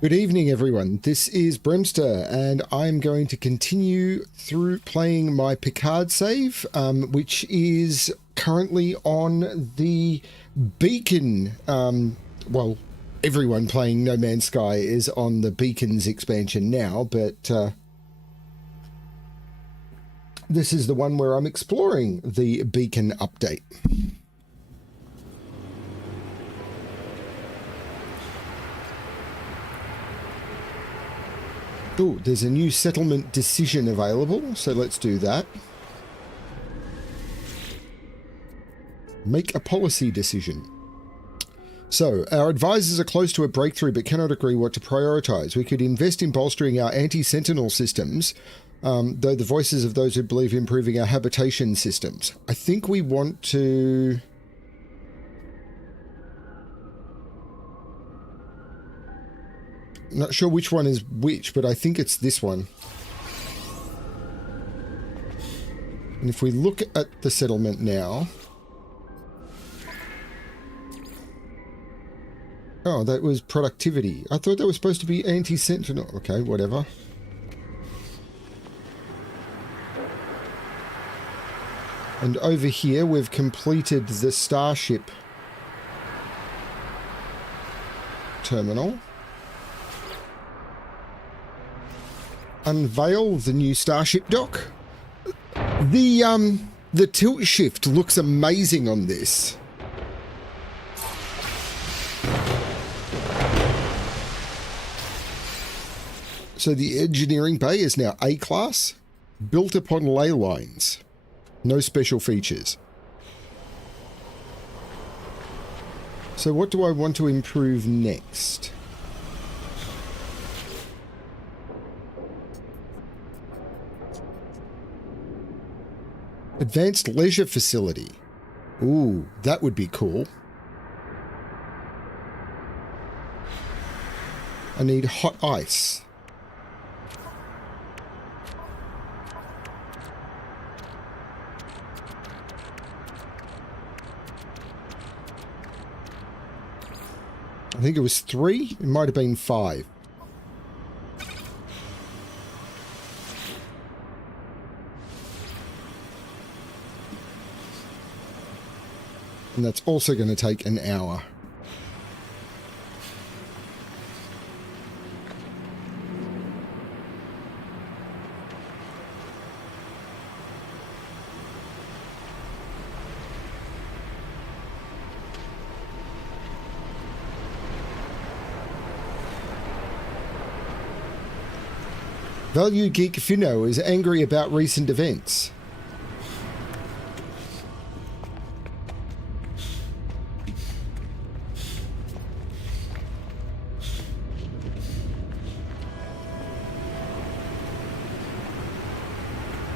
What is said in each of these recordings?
Good evening, everyone. This is Bremster, and I'm going to continue through playing my Picard save, which is currently on the Beacon. Well, everyone playing No Man's Sky is on the Beacons expansion now, but this is the one where I'm exploring the Beacon update. Oh, there's a new settlement decision available, so let's do that. Make a policy decision. So, our advisors are close to a breakthrough but cannot agree what to prioritize. We could invest in bolstering our anti-sentinel systems, though the voices of those who believe in improving our habitation systems. I think we want to... Not sure which one is which, but I think it's this one. And if we look at the settlement now... Oh, that was productivity. I thought that was supposed to be anti-sentinel. Okay, whatever. And over here, we've completed the Starship terminal. Unveil the new Starship dock. The tilt shift looks amazing on this. So the engineering bay is now A-class, built upon ley lines. No special features. So what do I want to improve next? Advanced leisure facility. Ooh, that would be cool. I need hot ice. I think it was 3. It might have been 5. And that's also going to take an hour. Value Geek Finno is angry about recent events.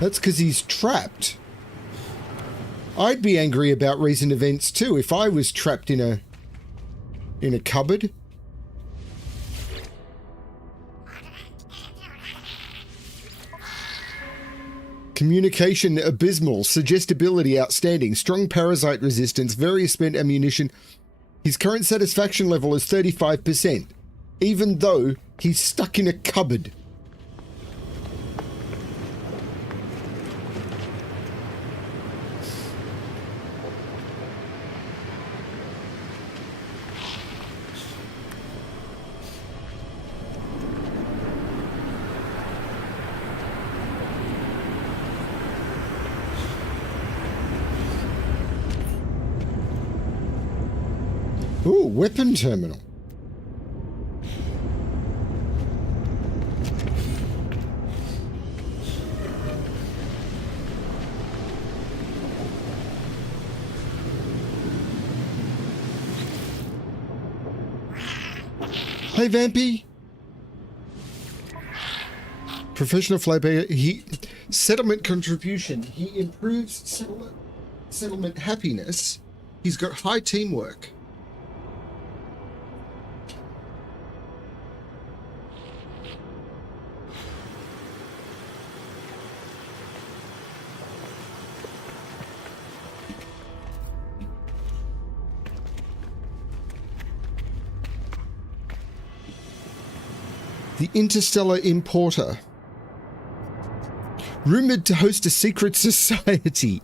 That's because he's trapped. I'd be angry about recent events too if I was trapped in a cupboard. Communication abysmal, suggestibility outstanding, strong parasite resistance, various spent ammunition. His current satisfaction level is 35%, even though he's stuck in a cupboard. Ooh, weapon terminal. Hey, Vampy. Professional flabber. Settlement contribution. He improves settlement happiness. He's got high teamwork. The Interstellar Importer. Rumored to host a secret society.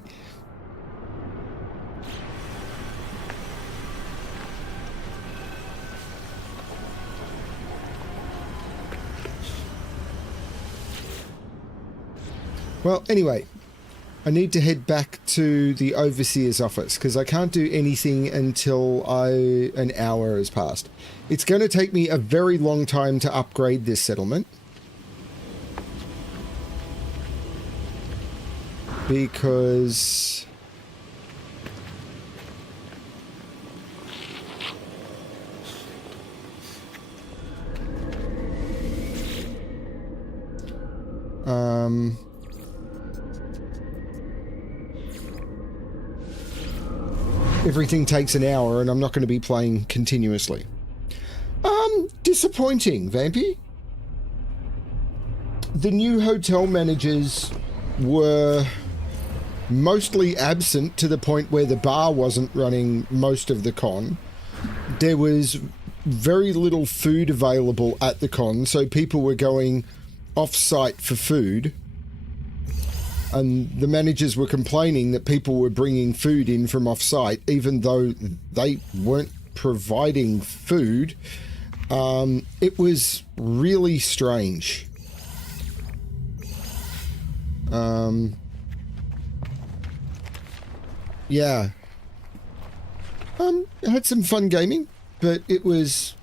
Well, anyway, I need to head back to the Overseer's office because I can't do anything until an hour has passed. It's going to take me a very long time to upgrade this settlement. Because everything takes an hour and I'm not going to be playing continuously. Disappointing, Vampy. The new hotel managers were mostly absent to the point where the bar wasn't running most of the con. There was very little food available at the con, so people were going off-site for food. And the managers were complaining that people were bringing food in from off-site, even though they weren't providing food. It was really strange. Yeah. I had some fun gaming, but it was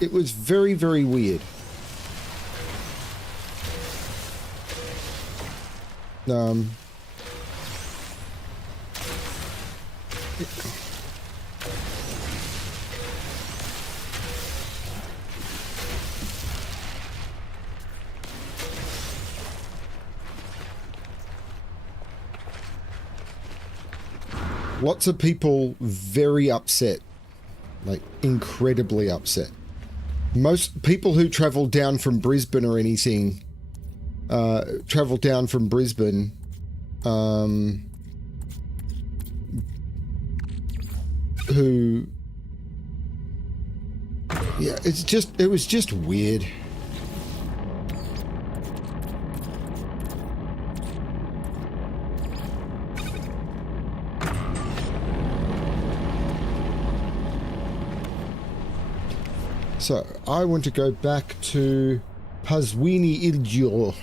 very, very weird. Lots of people very upset, like incredibly upset. Most people who travel down from Brisbane or anything, travel down from Brisbane, who, yeah, it was just weird. So, I want to go back to Paswini Ilgio.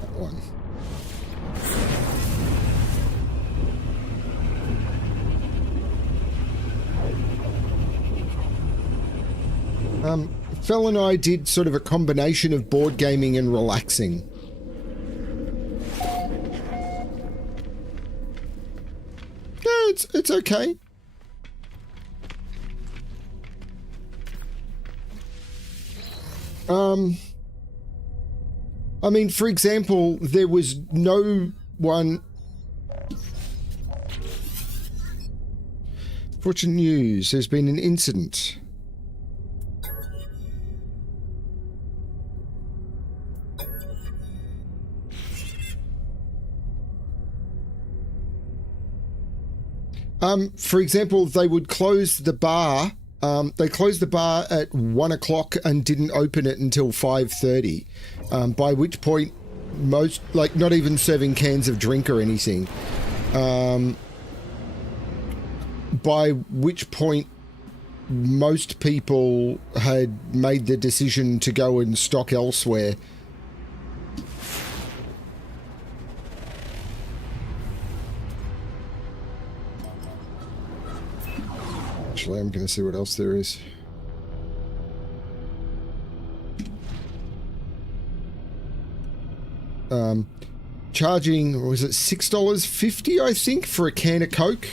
That one. Fel and I did sort of a combination of board gaming and relaxing. It's okay. I mean, for example, there was no one... Fortune News, there's been an incident. For example, they would close the bar. They closed the bar at 1 o'clock and didn't open it until 5:30. By which point, most, like, not even serving cans of drink or anything. By which point, most people had made the decision to go and stock elsewhere. Actually, I'm going to see what else there is. Charging, was it $6.50, I think, for a can of Coke?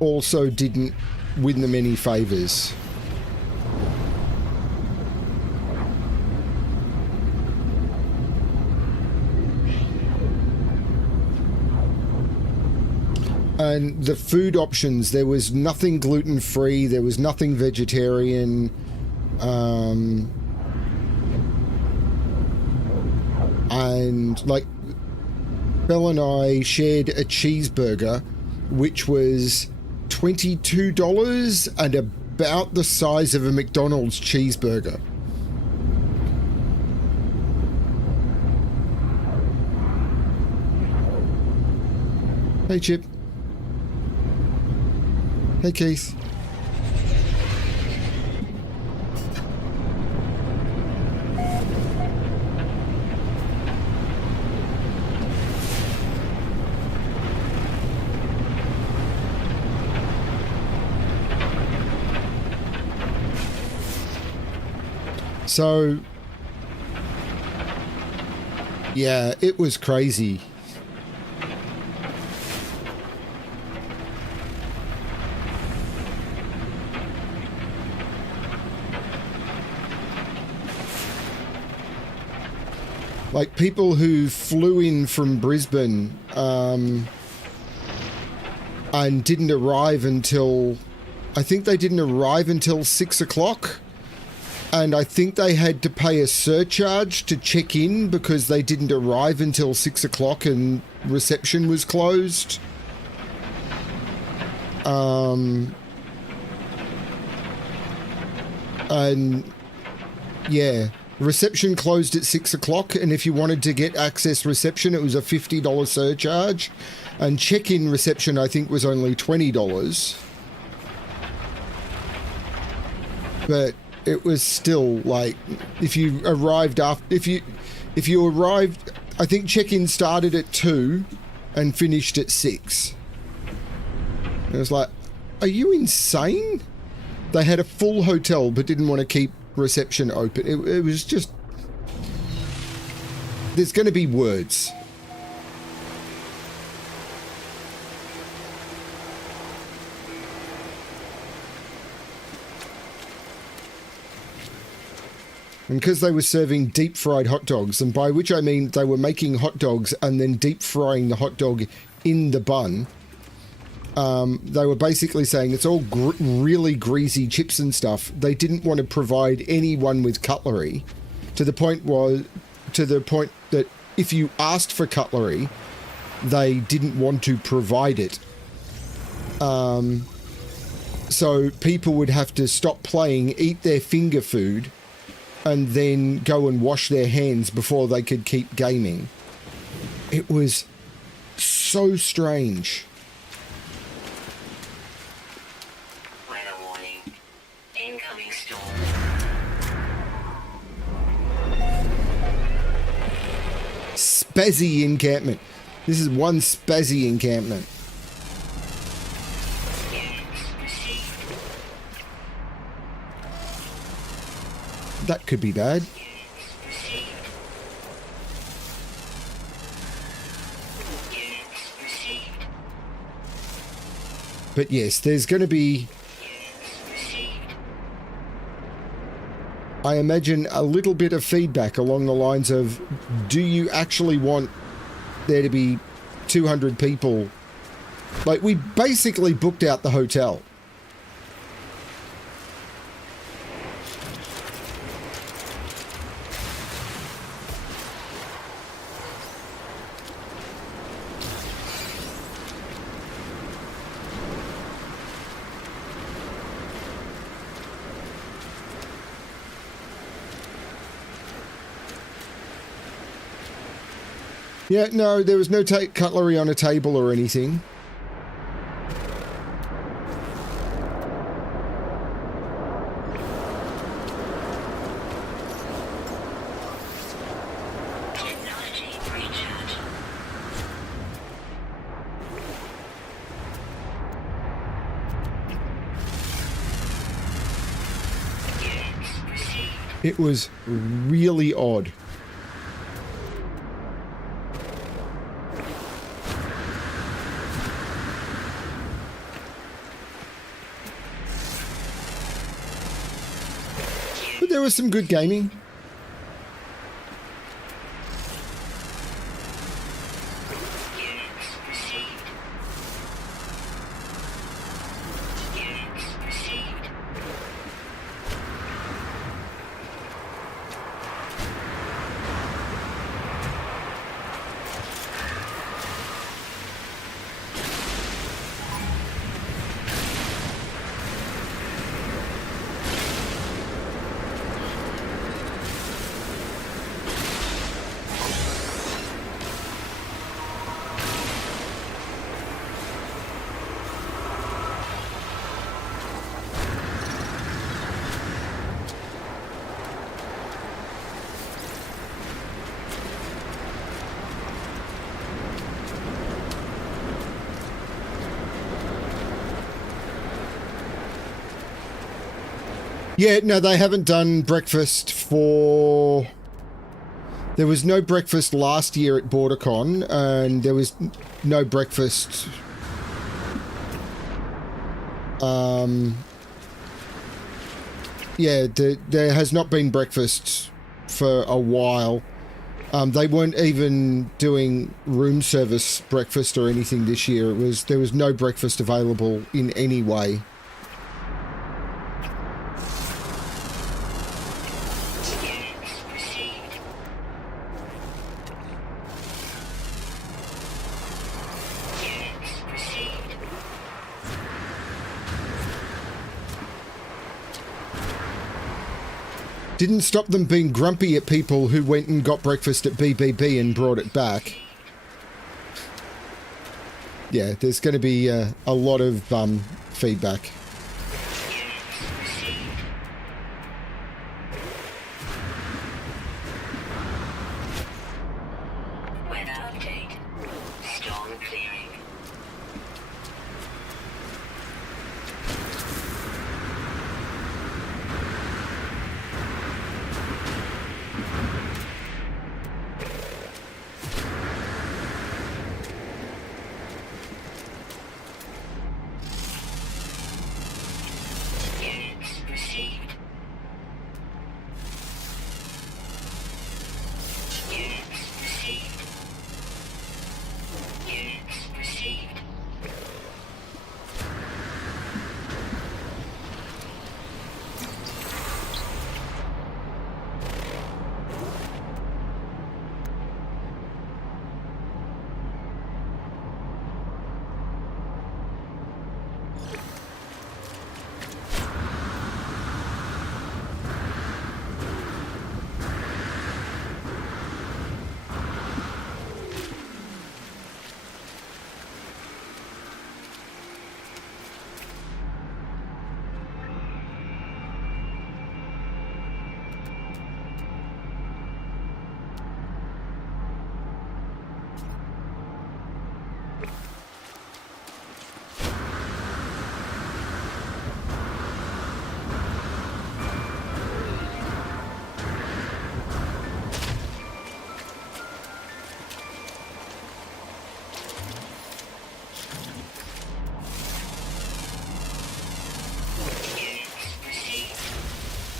Also didn't win them any favours. And the food options, there was nothing gluten-free, there was nothing vegetarian, and like Belle and I shared a cheeseburger, which was $22 and about the size of a McDonald's cheeseburger. Hey, Chip. Hey, Keith. So, yeah, it was crazy. Like, people who flew in from Brisbane and didn't arrive until... I think they didn't arrive until 6 o'clock. And I think they had to pay a surcharge to check in because they didn't arrive until 6 o'clock and reception was closed. And yeah, reception closed at 6 o'clock, and if you wanted to get access reception, it was a $50 surcharge, and check-in reception I think was only $20. But it was still like, if you arrived after, if you arrived, I think check-in started at 2 and finished at 6. And it was like, are you insane? They had a full hotel but didn't want to keep reception open. It was just, there's going to be words. And because they were serving deep fried hot dogs, and by which I mean they were making hot dogs and then deep frying the hot dog in the bun, they were basically saying it's all really greasy chips and stuff. They didn't want to provide anyone with cutlery, to the point that if you asked for cutlery, they didn't want to provide it. So people would have to stop playing, eat their finger food, and then go and wash their hands before they could keep gaming. It was so strange. Weather warning. Incoming storm. Spazzy encampment. This is one spazzy encampment. That could be bad. But yes, there's going to be, I imagine, a little bit of feedback along the lines of, do you actually want there to be 200 people? Like, we basically booked out the hotel. Yeah, no, there was no cutlery on a table or anything. It was really odd. But there was some good gaming. Yeah, no, they haven't done breakfast for... There was no breakfast last year at BorderCon, and there was no breakfast... Yeah, there has not been breakfast for a while. They weren't even doing room service breakfast or anything this year. There was no breakfast available in any way. Didn't stop them being grumpy at people who went and got breakfast at BBB and brought it back. Yeah, there's going to be a lot of feedback. Weather update. Storm clearing. Units received. Units received. Units received.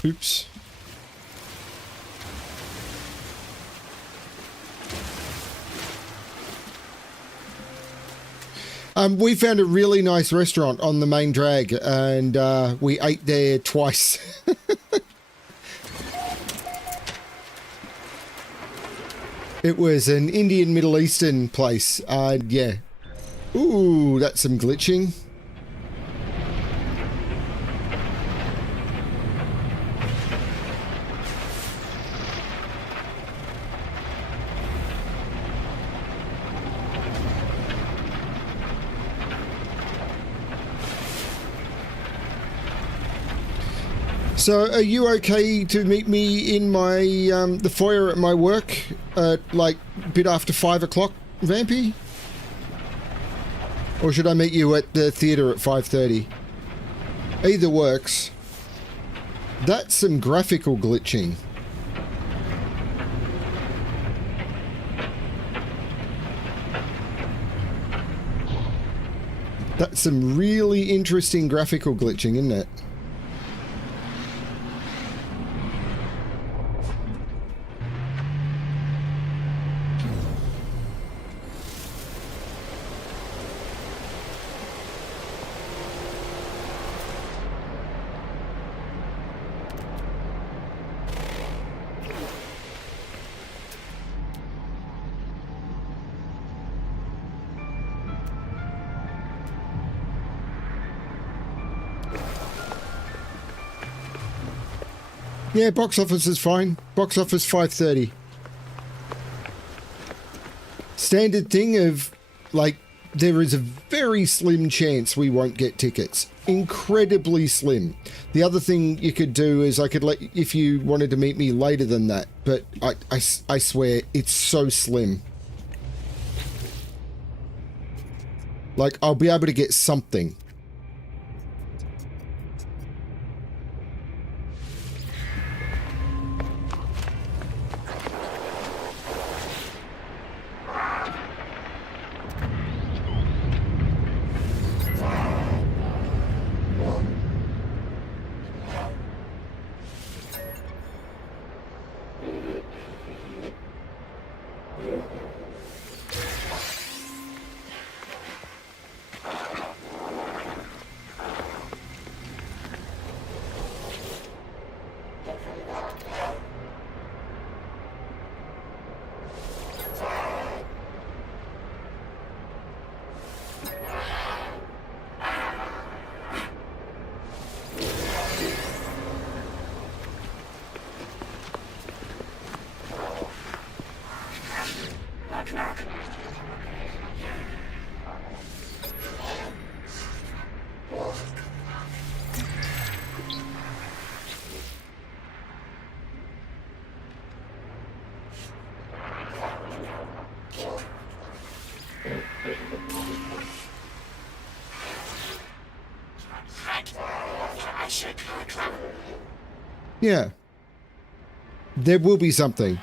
Oops. We found a really nice restaurant on the main drag, and we ate there twice. It was an Indian Middle Eastern place. Yeah. Ooh, that's some glitching. So, are you okay to meet me in my the foyer at my work, like a bit after 5 o'clock, Vampy? Or should I meet you at the theatre at 5:30? Either works. That's some graphical glitching. That's some really interesting graphical glitching, isn't it? Yeah, box office is fine. Box office 5:30. Standard thing of, like, there is a very slim chance we won't get tickets. Incredibly slim. The other thing you could do is I could let, if you wanted to meet me later than that, but I swear it's so slim. Like, I'll be able to get something. Yeah. There will be something.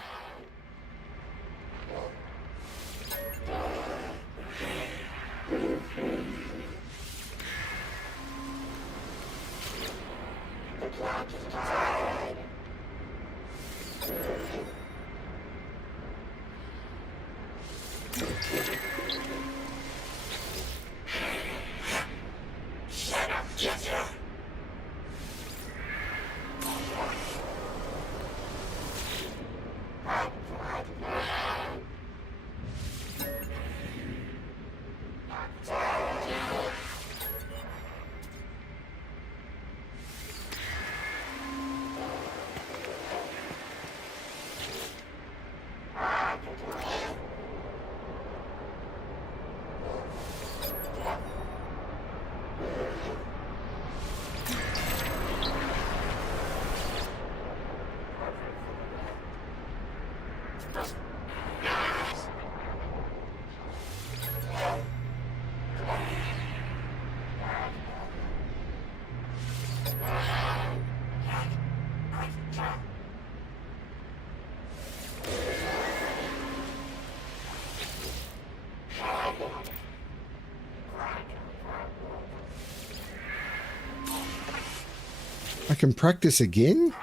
I can practice again?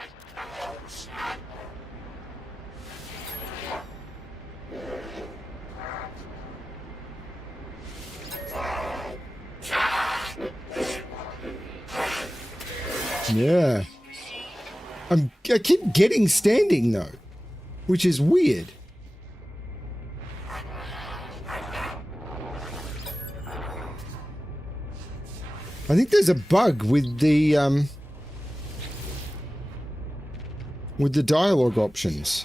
Yeah. I keep getting standing though, which is weird. I think there's a bug with the dialogue options.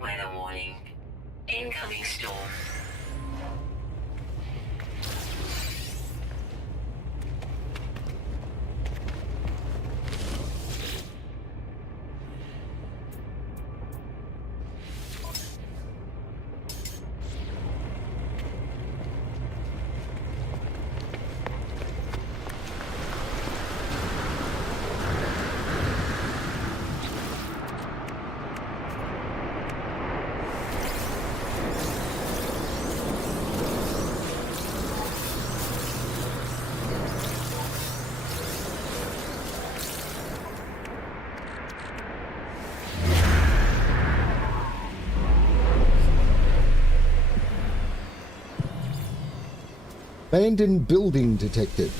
Weather warning. Incoming storm. Abandoned building detected.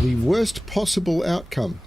The worst possible outcome.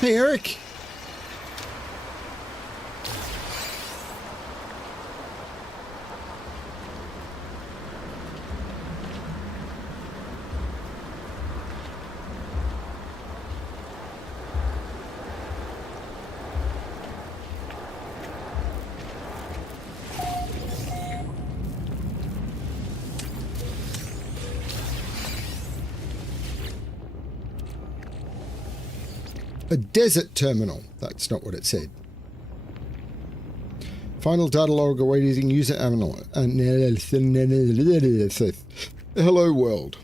Hey, Eric. A desert terminal. That's not what it said. Final data log awaiting user analysis. Hello world.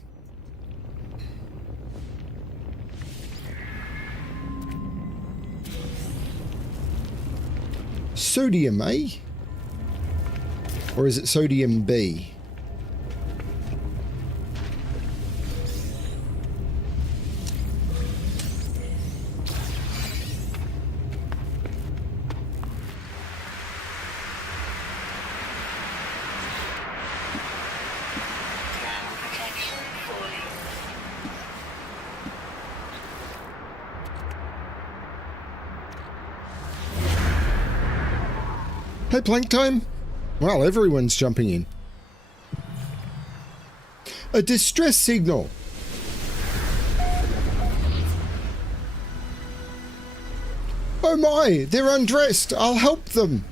Sodium, eh? Or is it sodium B? Ground protection fully. Hey, plank time? Well, everyone's jumping in. A distress signal. Oh my, they're undressed. I'll help them.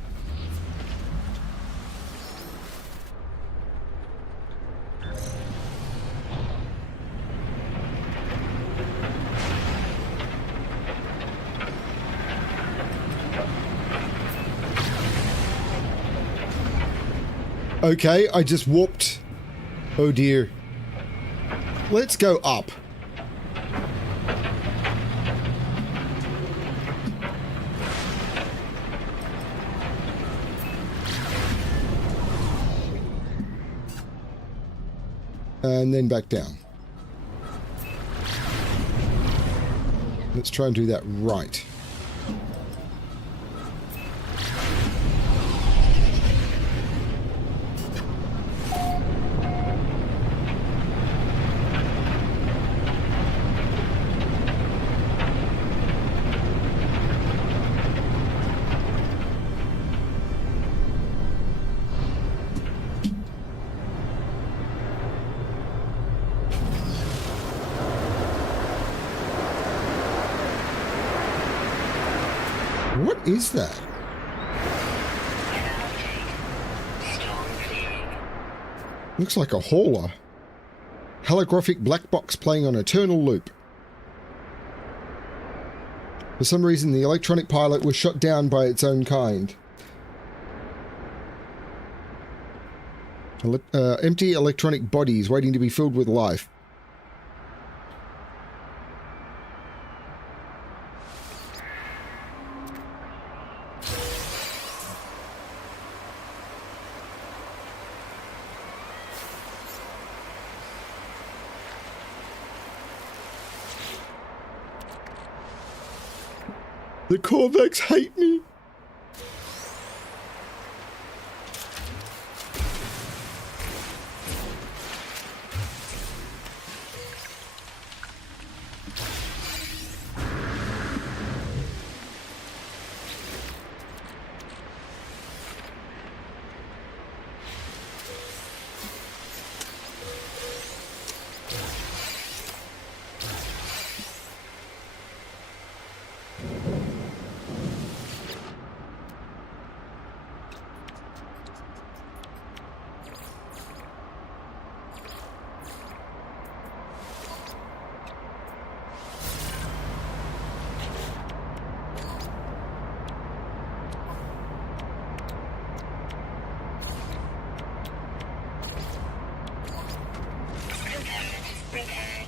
Okay, I just warped. Oh dear. Let's go up. And then back down. Let's try and do that right. What is that? Storm clearing. Looks like a hauler. Holographic black box playing on eternal loop. For some reason, the electronic pilot was shot down by its own kind. Empty electronic bodies waiting to be filled with life. The Korvax hate me. Repaired.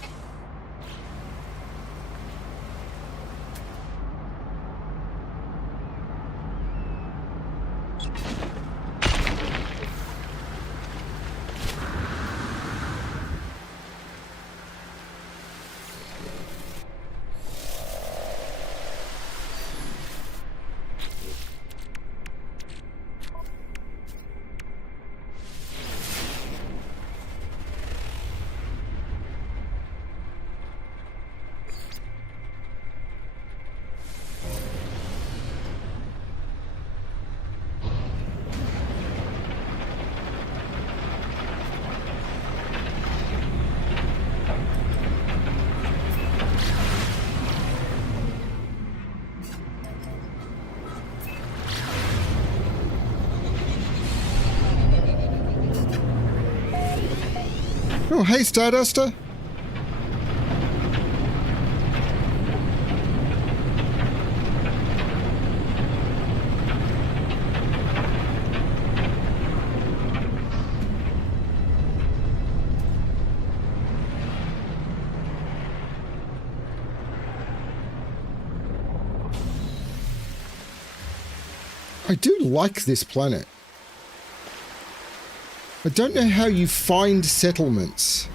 Oh, hey, Starduster. I do like this planet. I don't know how you find settlements.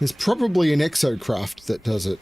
There's probably an exocraft that does it.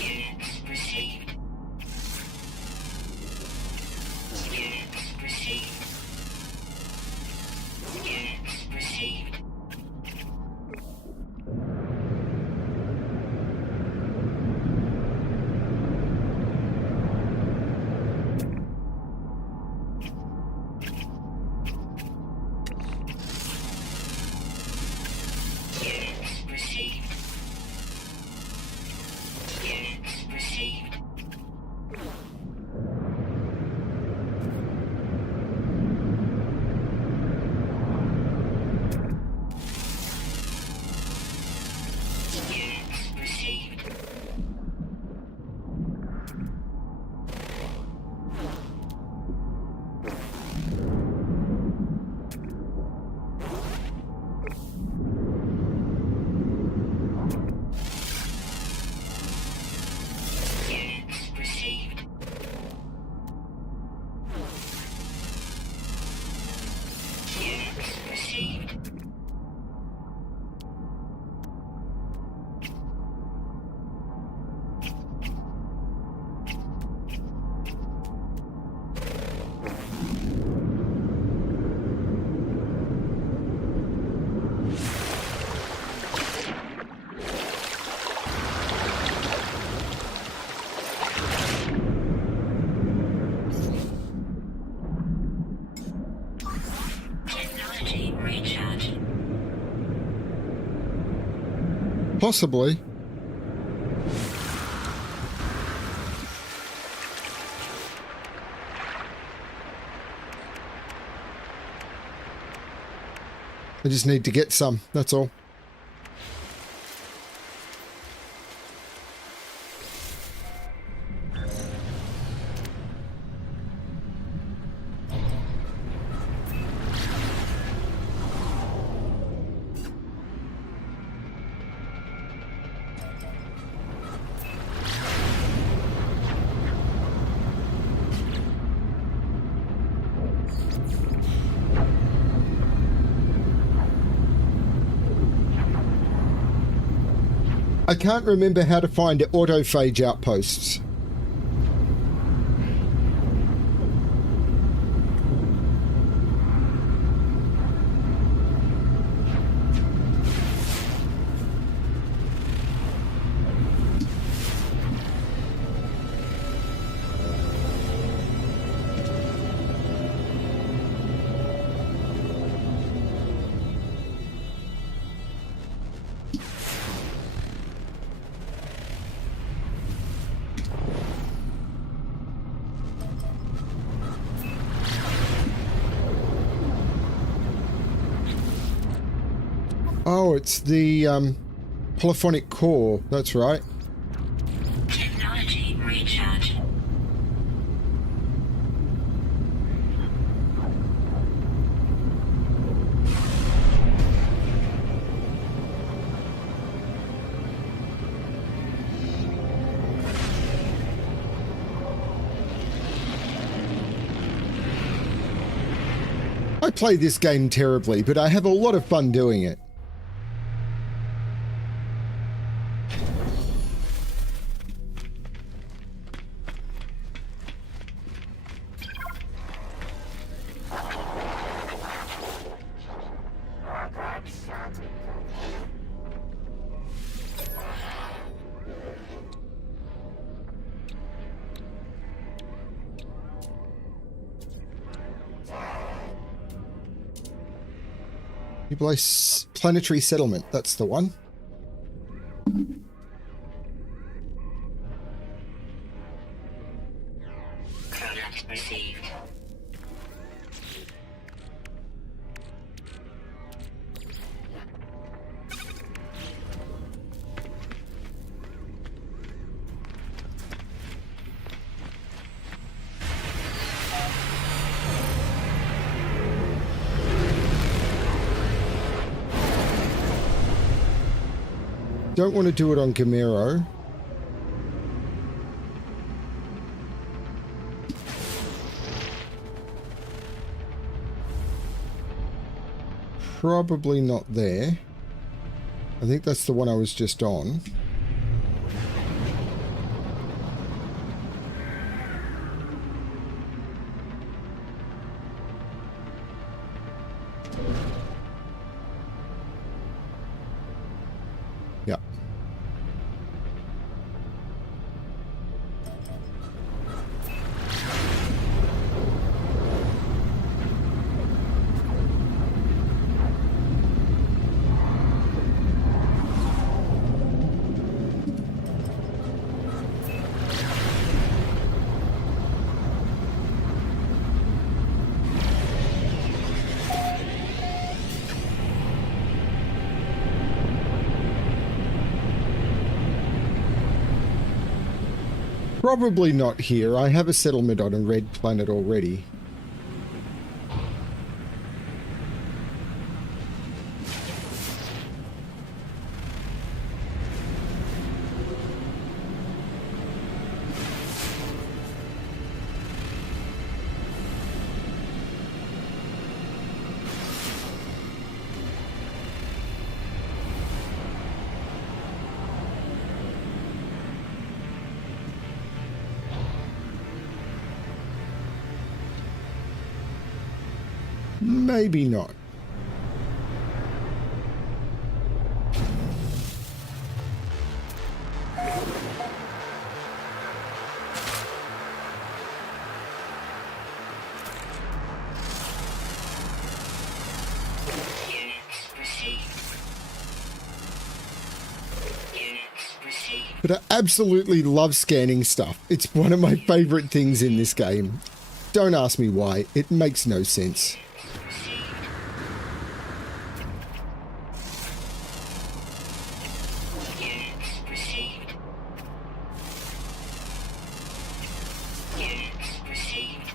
Units received. Units received. Units received. Units received. Units received. Units received. Units received. Units received. Technology recharge. Possibly. I just need to get some, that's all. I can't remember how to find autophage outposts. Oh, it's the polyphonic core. That's right. Technology recharge. I play this game terribly, but I have a lot of fun doing it. New planetary settlement, that's the one. Product received. Don't want to do it on Gamero. Probably not there. I think that's the one I was just on. Yeah. Probably not here. I have a settlement on a red planet already. Maybe not. Units received. Units received. But I absolutely love scanning stuff. It's one of my favorite things in this game. Don't ask me why. It makes no sense. Units received. Units received.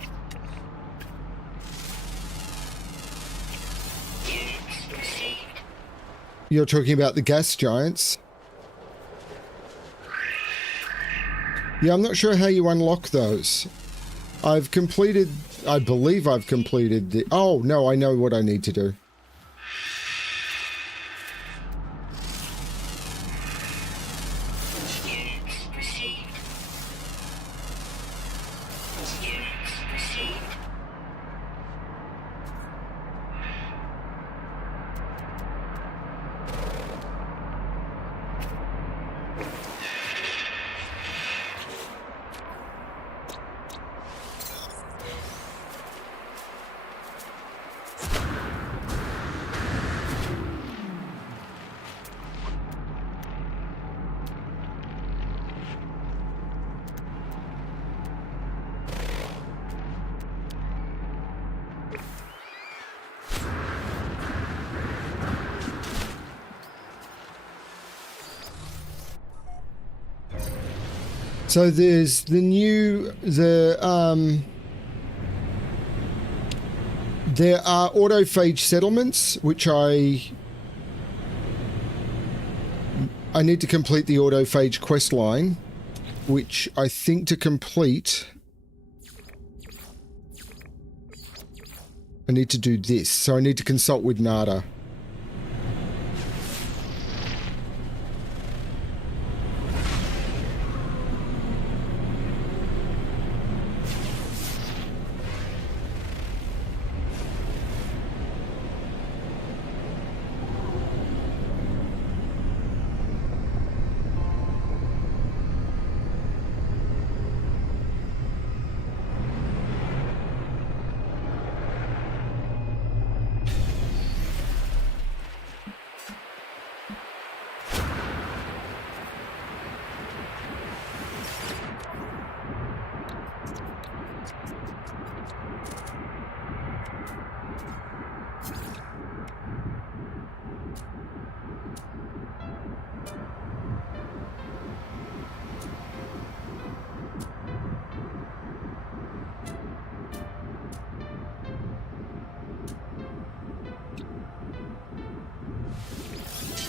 Units received. You're talking about the gas giants? Yeah, I'm not sure how you unlock those. I've completed... I believe I've completed the... Oh, no, I know what I need to do. Units received. Units received. So there's the new, there are autophage settlements, which I need to complete the autophage quest line, which I think to complete I need to do this. So I need to consult with Nada.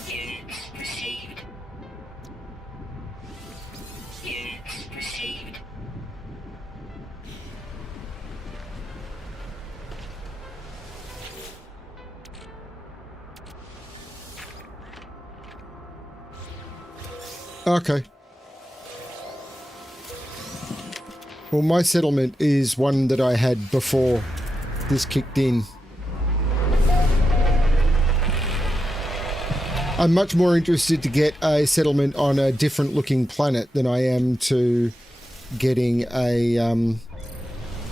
Units received. Units received. Okay. Well, my settlement is one that I had before this kicked in. I'm much more interested to get a settlement on a different looking planet than I am to getting a...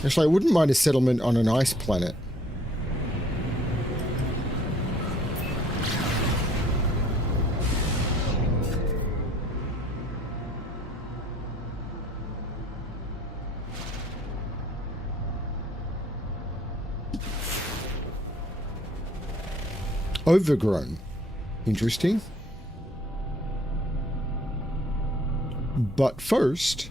Actually, I wouldn't mind a settlement on an ice planet. Overgrown. Interesting. But first...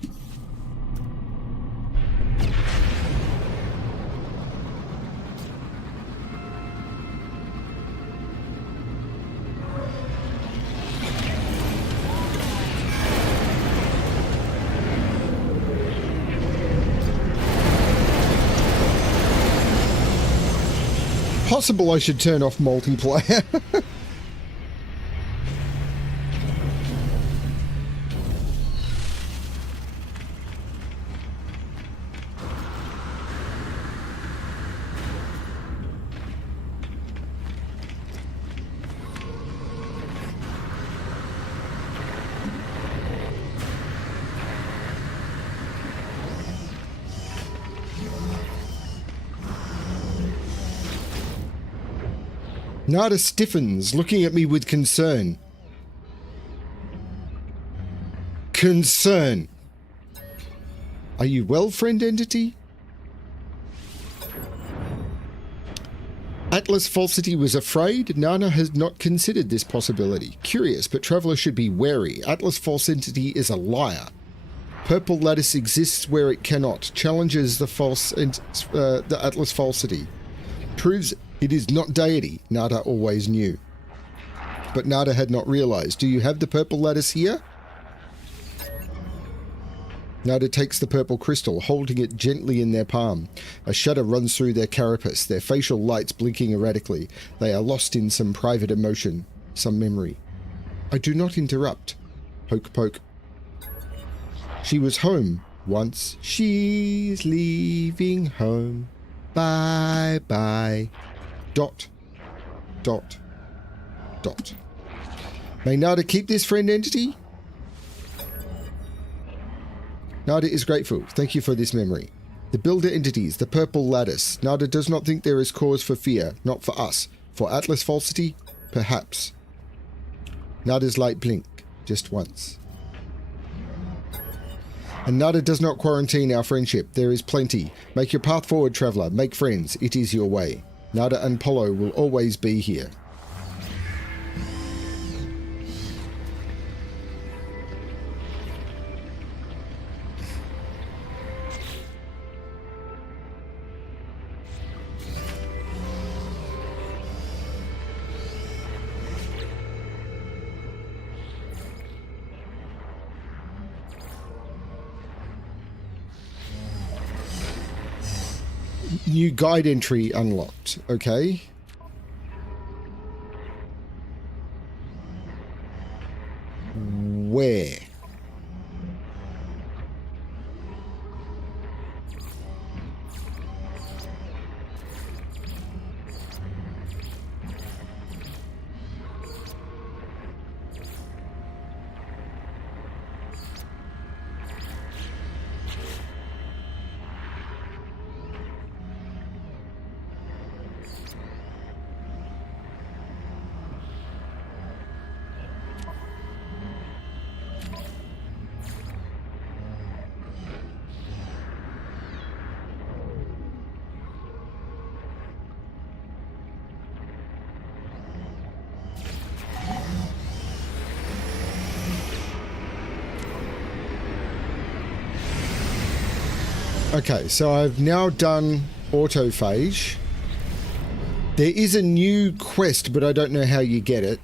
Possible I should turn off multiplayer. Nada stiffens, looking at me with concern. Concern. Are you well, friend entity? Atlas Falsity was afraid. Nana has not considered this possibility. Curious, but Traveller should be wary. Atlas Falsity is a liar. Purple Lattice exists where it cannot. Challenges the Atlas Falsity. Proves it is not deity. Nada always knew. But Nada had not realized. Do you have the Purple Lattice here? Nada takes the purple crystal, holding it gently in their palm. A shudder runs through their carapace, their facial lights blinking erratically. They are lost in some private emotion, some memory. I do not interrupt. Poke, poke. She was home once. She's leaving home. Bye, bye. Dot, dot, dot. May Nada keep this friend entity? Nada is grateful. Thank you for this memory. The builder entities, the purple lattice. Nada does not think there is cause for fear. Not for us. For Atlas Falsity? Perhaps. Nada's light blink. Just once. And Nada does not quarantine our friendship. There is plenty. Make your path forward, traveller. Make friends. It is your way. Nada and Polo will always be here. New guide entry unlocked. Okay. Where? Okay, so I've now done autophage. There is a new quest, but I don't know how you get it.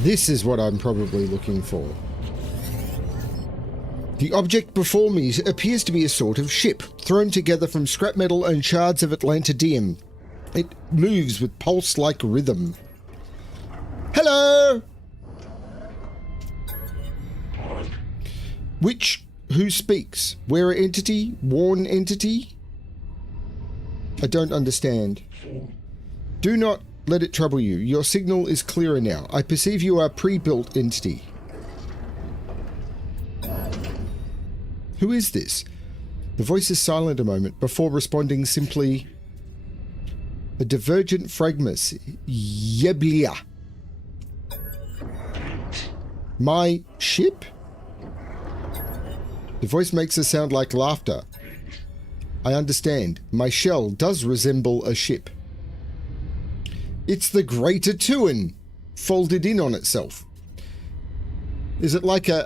This is what I'm probably looking for. The object before me appears to be a sort of ship, thrown together from scrap metal and shards of Atlantidium. It moves with pulse-like rhythm. Hello! Who speaks? Wearer entity? Worn entity? I don't understand. Do not let it trouble you. Your signal is clearer now. I perceive you are a pre-built entity. Who is this? The voice is silent a moment before responding simply, a divergent fragmus. Yeblia. My ship? The voice makes a sound like laughter. I understand. My shell does resemble a ship. It's the Greater Tuin, folded in on itself. Is it like a,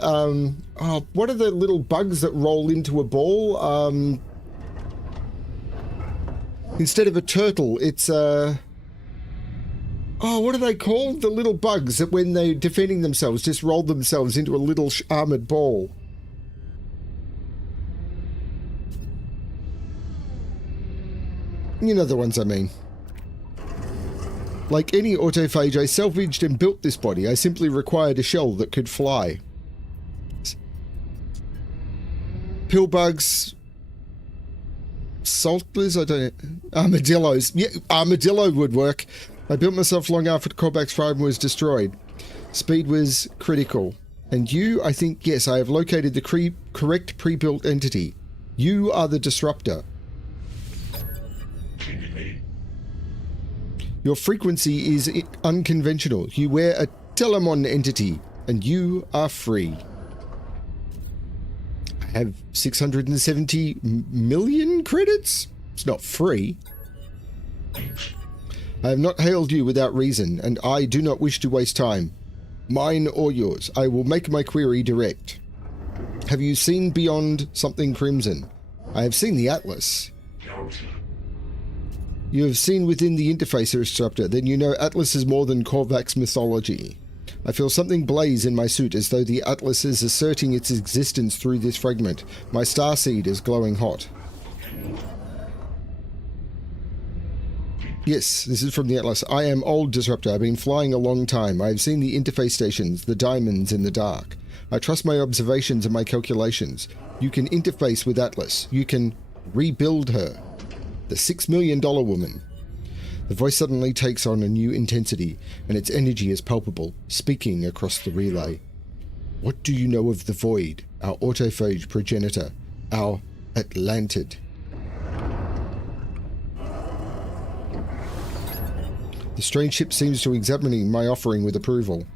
what are the little bugs that roll into a ball? Instead of a turtle, it's what are they called? The little bugs that when they're defending themselves, just roll themselves into a little armored ball. You know the ones I mean. Like any autophage, I salvaged and built this body. I simply required a shell that could fly. Pillbugs, saltlers, I don't know. Armadillos. Yeah, armadillo would work. I built myself long after Korvax Prime was destroyed. Speed was critical. And you, I think, yes, I have located the correct pre-built entity. You are the disruptor. Your frequency is unconventional. You wear a Telemon entity, and you are free. I have 670 million credits? It's not free. I have not hailed you without reason, and I do not wish to waste time. Mine or yours. I will make my query direct. Have you seen beyond something crimson? I have seen the Atlas. You have seen within the interfacer disruptor, then you know Atlas is more than Korvax mythology. I feel something blaze in my suit as though the Atlas is asserting its existence through this fragment. My starseed is glowing hot. Yes, this is from the Atlas. I am old Disruptor. I've been flying a long time. I have seen the interface stations, the diamonds in the dark. I trust my observations and my calculations. You can interface with Atlas. You can rebuild her. The $6 million woman. The voice suddenly takes on a new intensity, and its energy is palpable, speaking across the relay. What do you know of the Void, our autophage progenitor, our Atlantid? The strange ship seems to examining my offering with approval.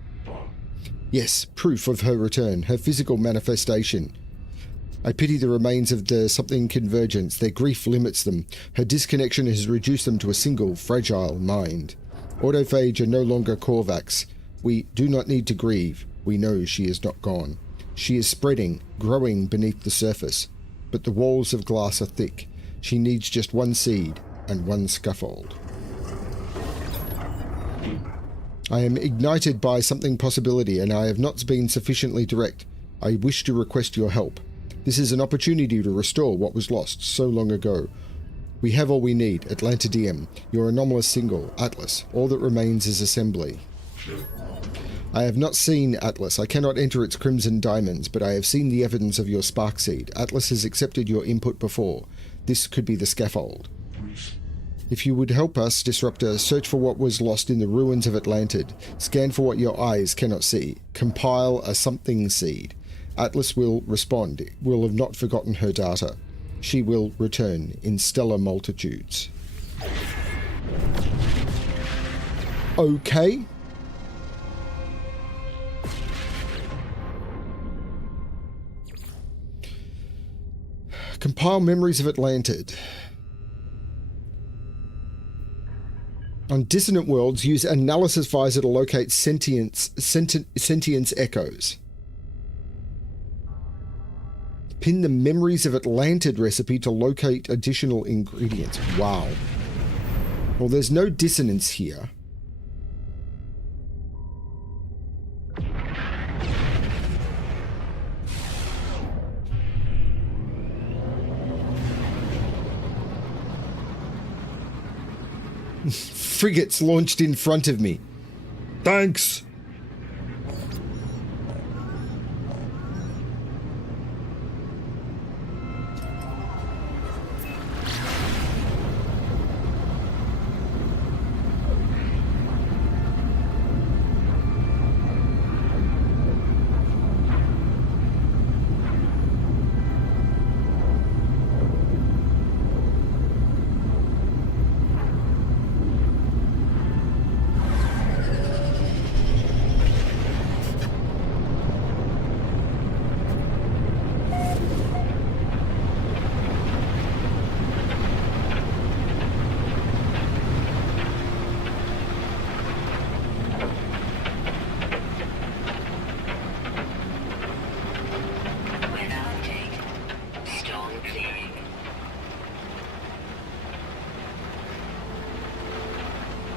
Yes, proof of her return, her physical manifestation. I pity the remains of the something convergence. Their grief limits them. Her disconnection has reduced them to a single, fragile mind. Autophage are no longer Korvax. We do not need to grieve. We know she is not gone. She is spreading, growing beneath the surface. But the walls of glass are thick. She needs just one seed and one scaffold. I am ignited by something possibility, and I have not been sufficiently direct. I wish to request your help. This is an opportunity to restore what was lost so long ago. We have all we need, Atlantidium, your anomalous single, Atlas. All that remains is assembly. I have not seen Atlas. I cannot enter its crimson diamonds, but I have seen the evidence of your spark seed. Atlas has accepted your input before. This could be the scaffold. If you would help us, Disruptor, search for what was lost in the ruins of Atlantid. Scan for what your eyes cannot see. Compile a something seed. Atlas will respond. Will have not forgotten her data. She will return in stellar multitudes. Okay. Compile memories of Atlantid. On dissonant worlds, use analysis visor to locate sentience echoes. Pin the memories of Atlantid recipe to locate additional ingredients. Wow. Well, there's no dissonance here. Frigates launched in front of me. Thanks.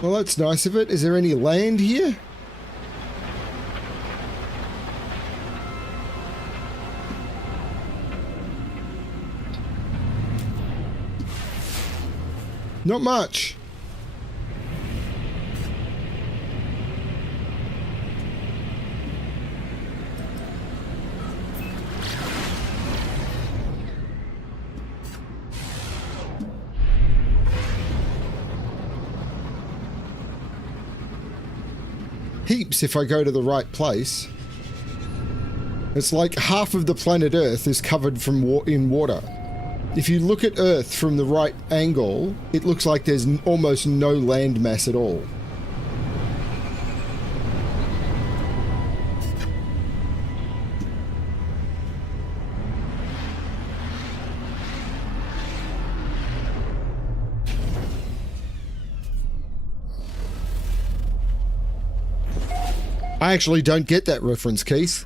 Well, that's nice of it. Is there any land here? Not much. Heaps if I go to the right place. It's like half of the planet Earth is covered in water. If you look at Earth from the right angle, it looks like there's almost no land mass at all. I actually don't get that reference, Keith.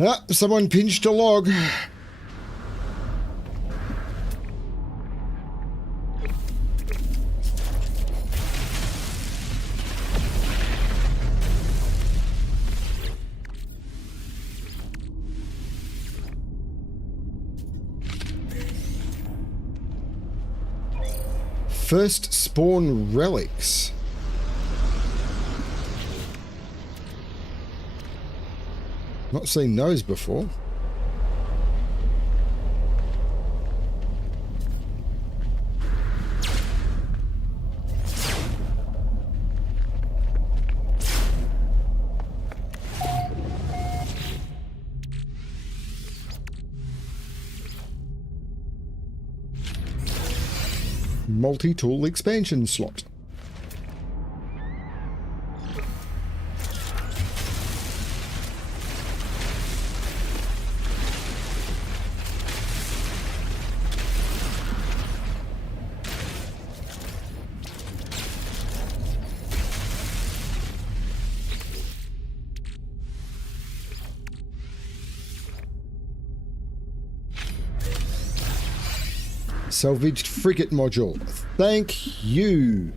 Ah, someone pinched a log. First spawn relics. Not seen those before. Multi-tool expansion slot. Salvaged frigate module. Thank you.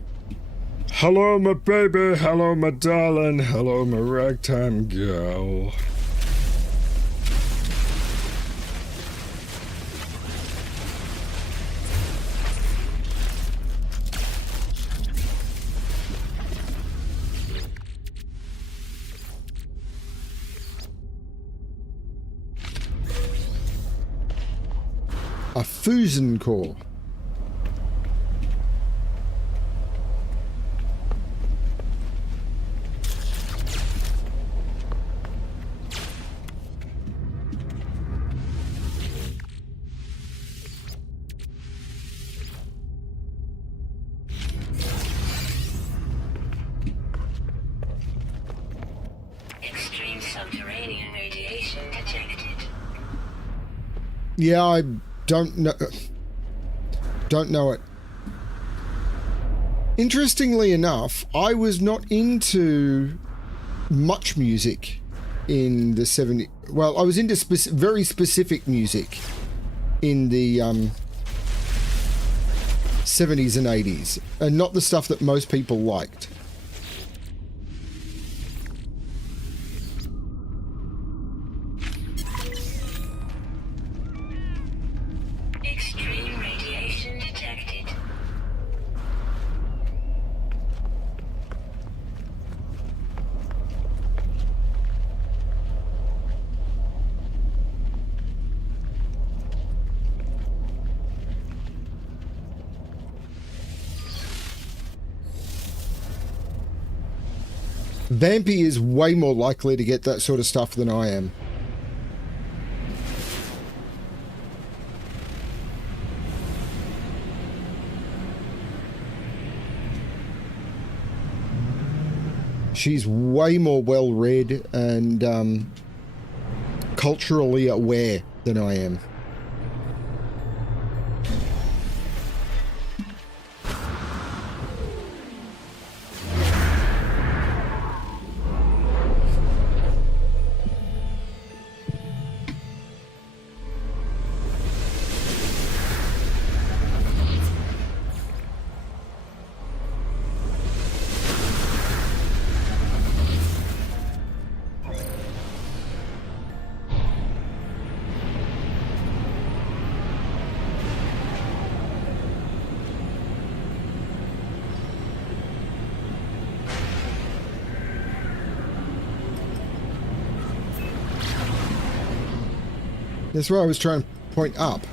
Hello, my baby. Hello, my darling. Hello, my ragtime girl. A fusion core. Extreme subterranean radiation detected. Yeah, I don't know it. Interestingly enough, I was not into much music in the 70s. Well, I was into very specific music in the 70s and 80s, and not the stuff that most people liked. Extreme radiation detected. Vampy is way more likely to get that sort of stuff than I am. She's way more well-read and culturally aware than I am. That's where I was trying to point up.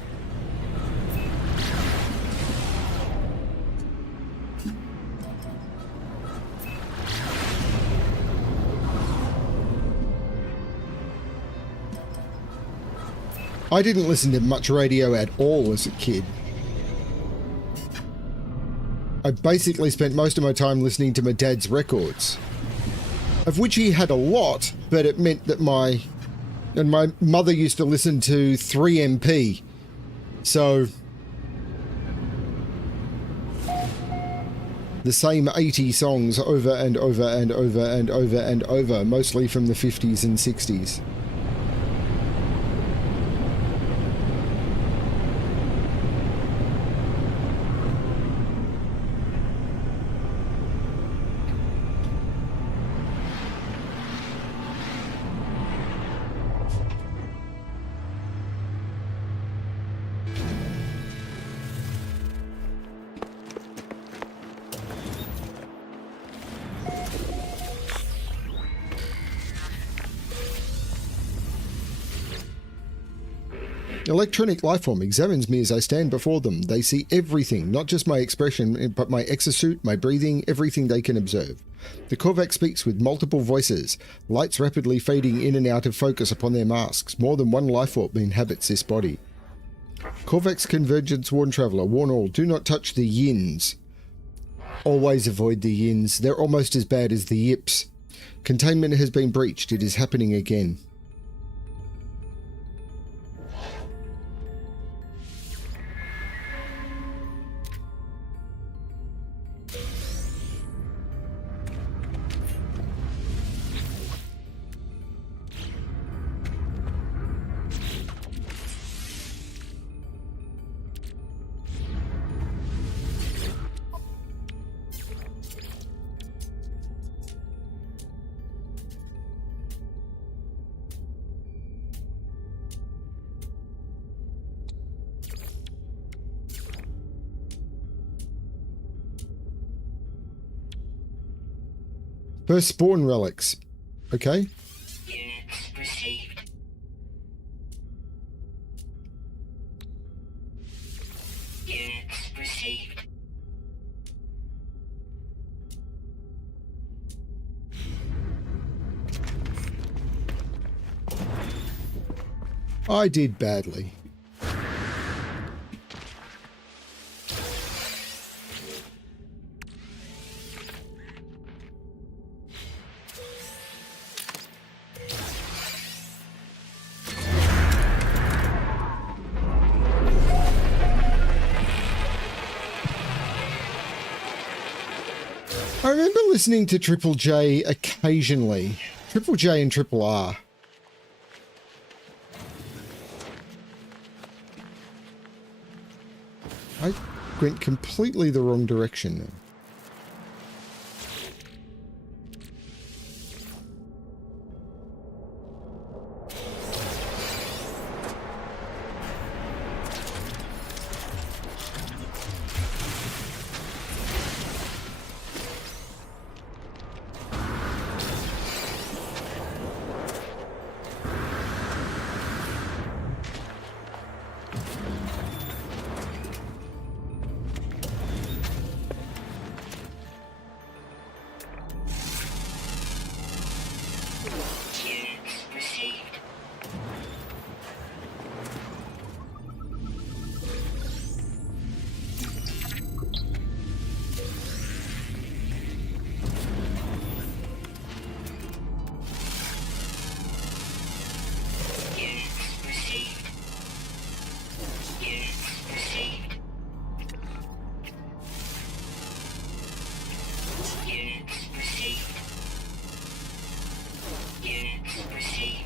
I didn't listen to much radio at all as a kid. I basically spent most of my time listening to my dad's records, of which he had a lot, but it meant that my mother used to listen to 3MP, so the same 80 songs over and over and over and over and over, mostly from the 50s and 60s. Electronic lifeform examines me as I stand before them. They see everything, not just my expression, but my exosuit, my breathing, everything they can observe. The Korvax speaks with multiple voices, lights rapidly fading in and out of focus upon their masks. More than one lifeform inhabits this body. Korvax Convergence Warn Traveller, warn all, do not touch the yins. Always avoid the yins. They're almost as bad as the yips. Containment has been breached. It is happening again. First spawn relics. Okay. Units received. Units received. I did badly. I remember listening to Triple J occasionally. Triple J and Triple R. I went completely the wrong direction. Units received. Units received. Units received. Units received. Units received.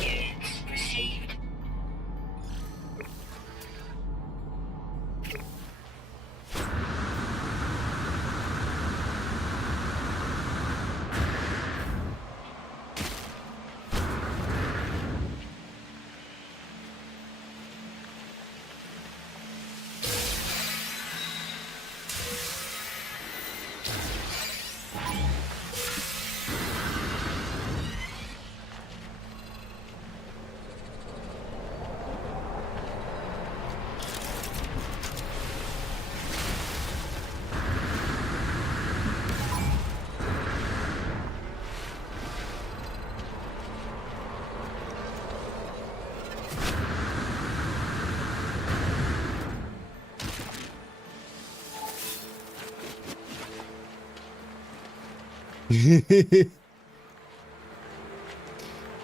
Units received.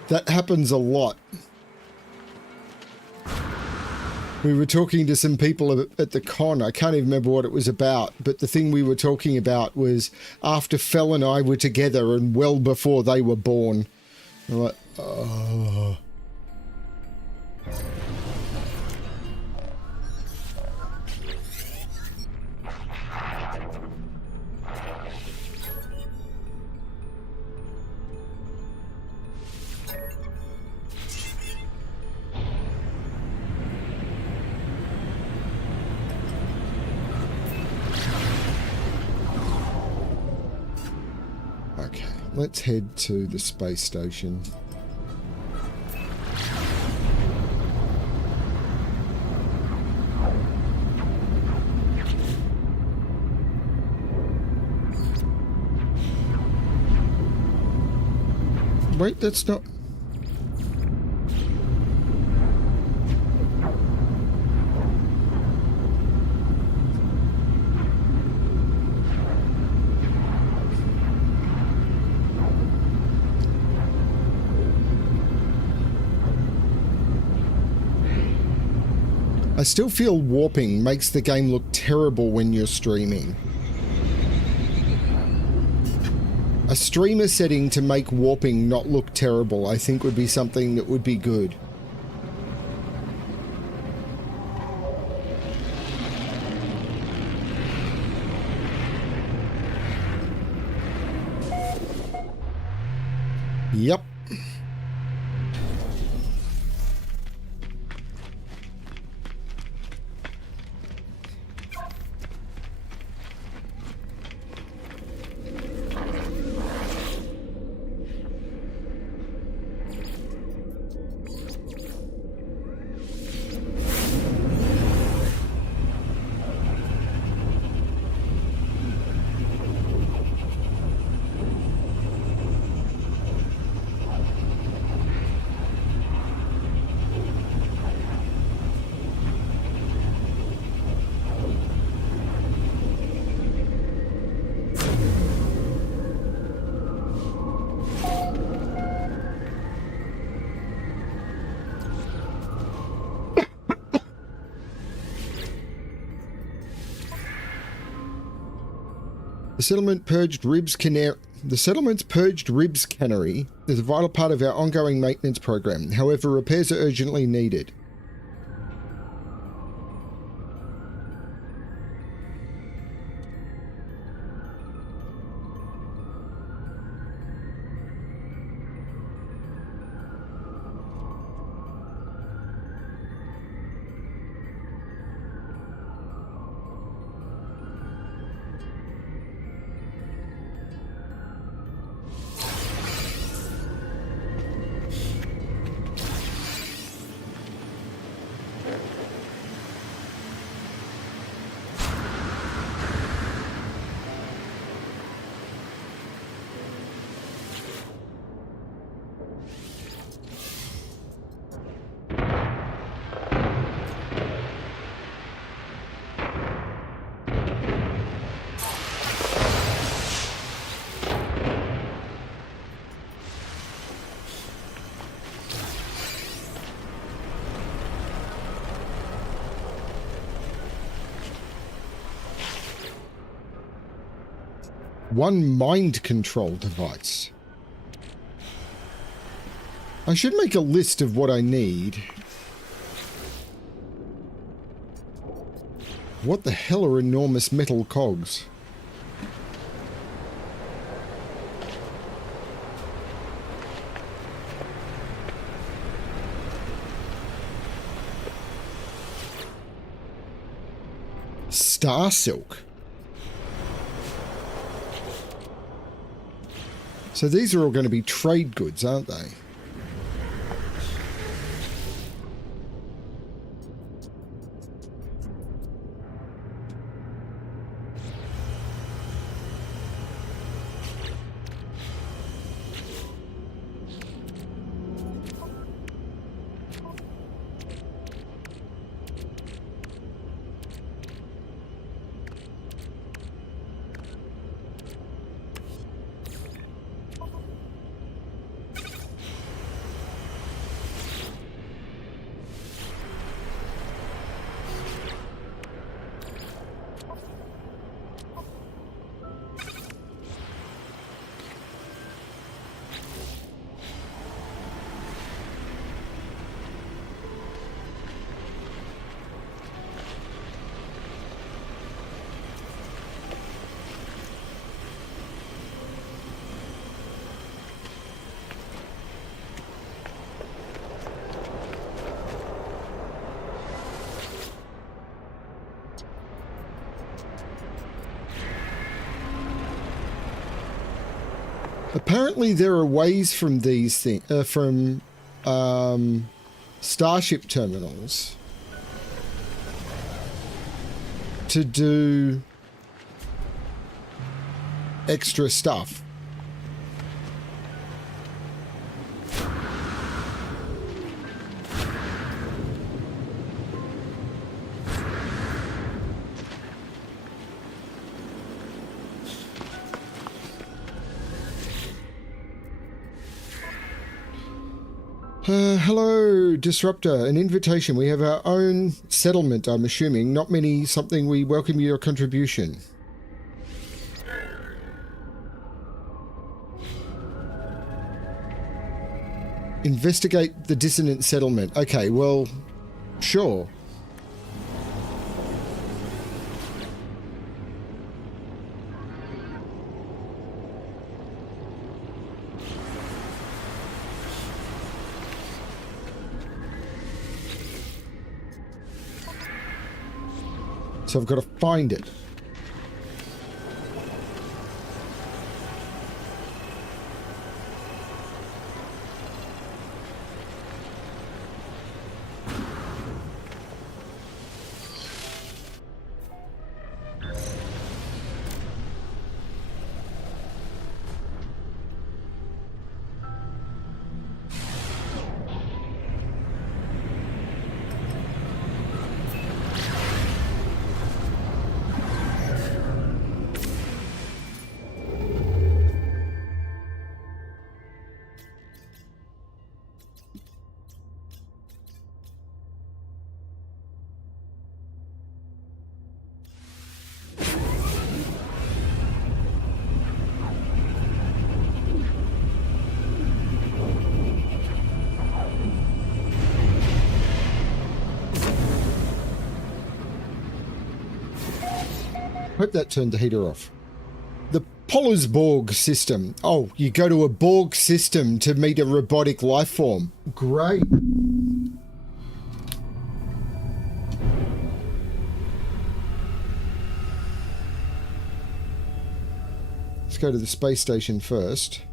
That happens a lot. We were talking to some people at the con. I can't even remember what it was about, but the thing we were talking about was after Fel and I were together and well before they were born. I'm like, oh. let's head to the space station. Wait, that's not... I still feel warping makes the game look terrible when you're streaming. A streamer setting to make warping not look terrible, I think would be something that would be good. Yep. The settlement's purged ribs cannery is a vital part of our ongoing maintenance program. However, repairs are urgently needed. One mind control device. I should make a list of what I need. What the hell are enormous metal cogs? Star silk. So these are all going to be trade goods, aren't they? Apparently there are ways from these things, from Starship terminals to do extra stuff. Hello, Disruptor. An invitation. We have our own settlement, I'm assuming. Not many something. We welcome your contribution. Investigate the dissonant settlement. Okay, well, sure. So I've got to find it. Hope that turned the heater off. The Pollersborg system. Oh, you go to a Borg system to meet a robotic life form. Great. Let's go to the space station first.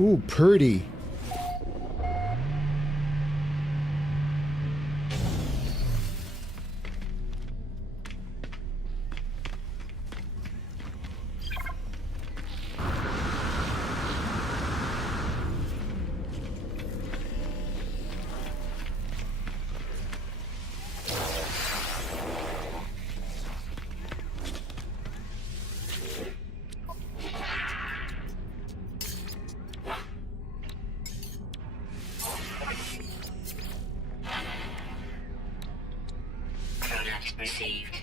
Ooh, pretty. Product received.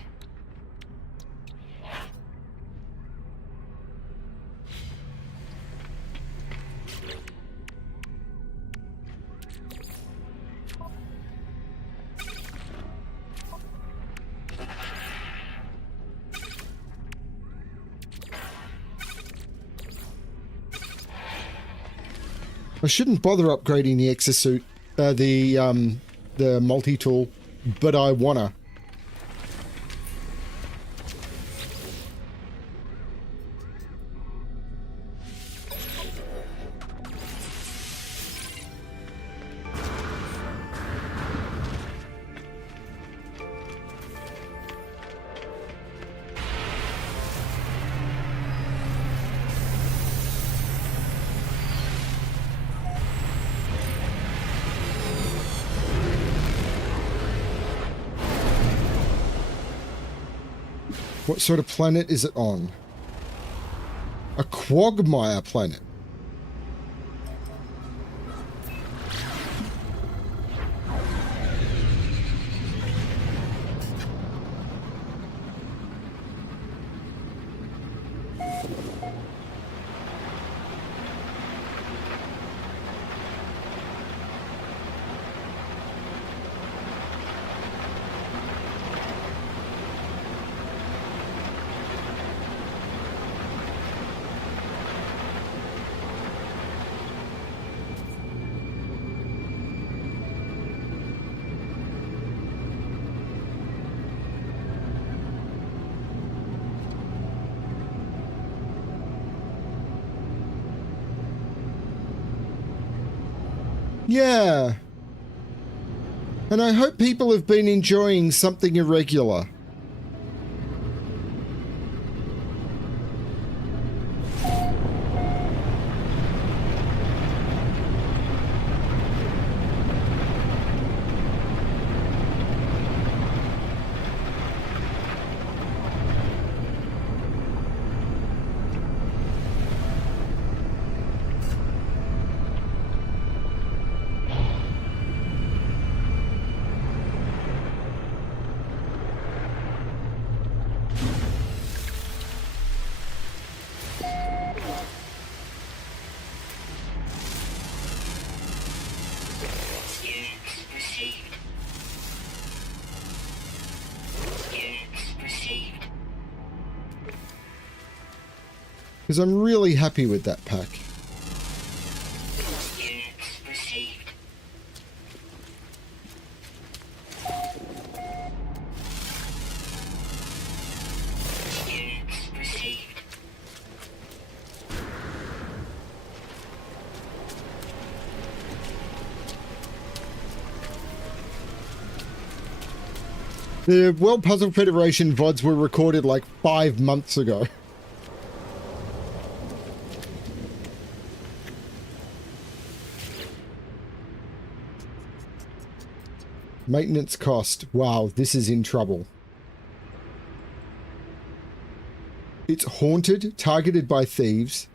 I shouldn't bother upgrading the exosuit, the multi-tool, but I wanna. What sort of planet is it on? A quagmire planet. Yeah. And I hope people have been enjoying something irregular. Units received. Units received. Because I'm really happy with that pack. Units received. Units received. The World Puzzle Federation VODs were recorded like 5 months ago. Maintenance cost. Wow, this is in trouble. It's haunted, targeted by thieves.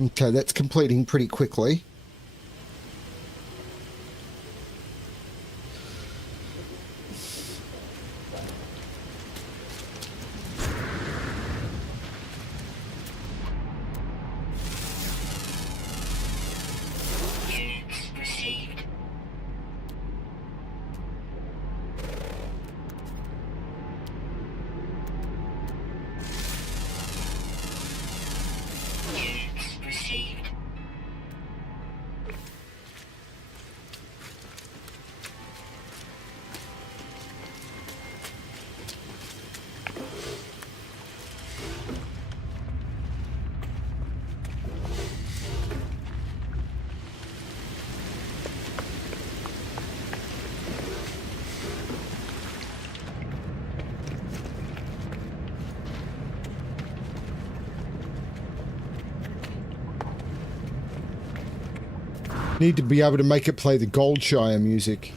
Okay, that's completing pretty quickly. Units received. Units received. Need to be able to make it play the Goldshire music.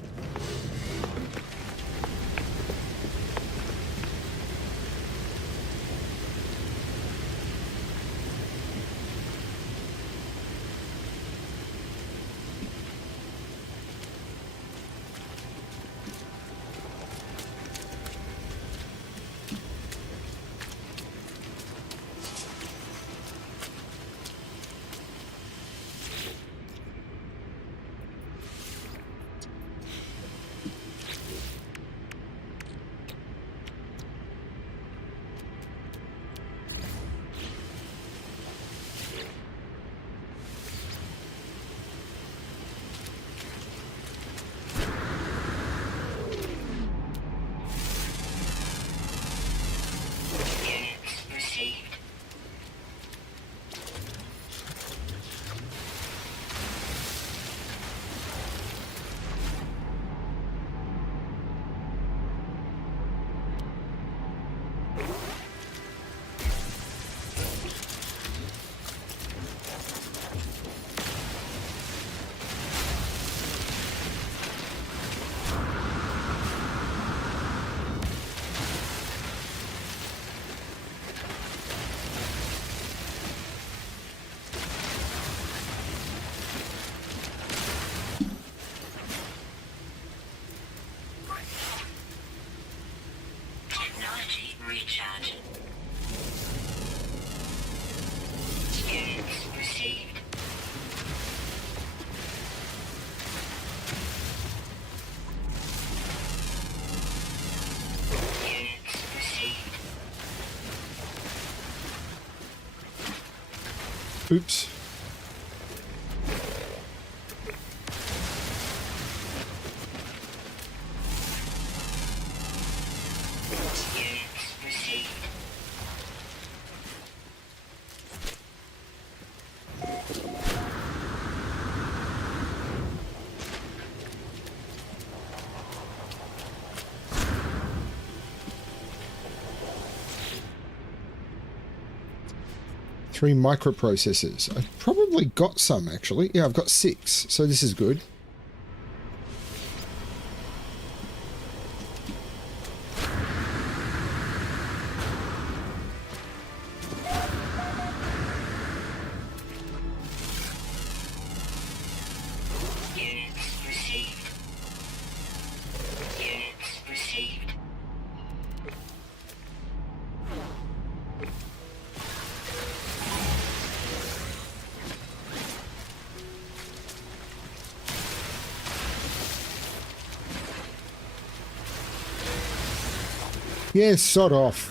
charge. Units received. Units received. Oops. Units received. Three microprocessors. I've probably got some, actually. Yeah, I've got 6, so this is good. Units received. Units received. Yeah, sod off.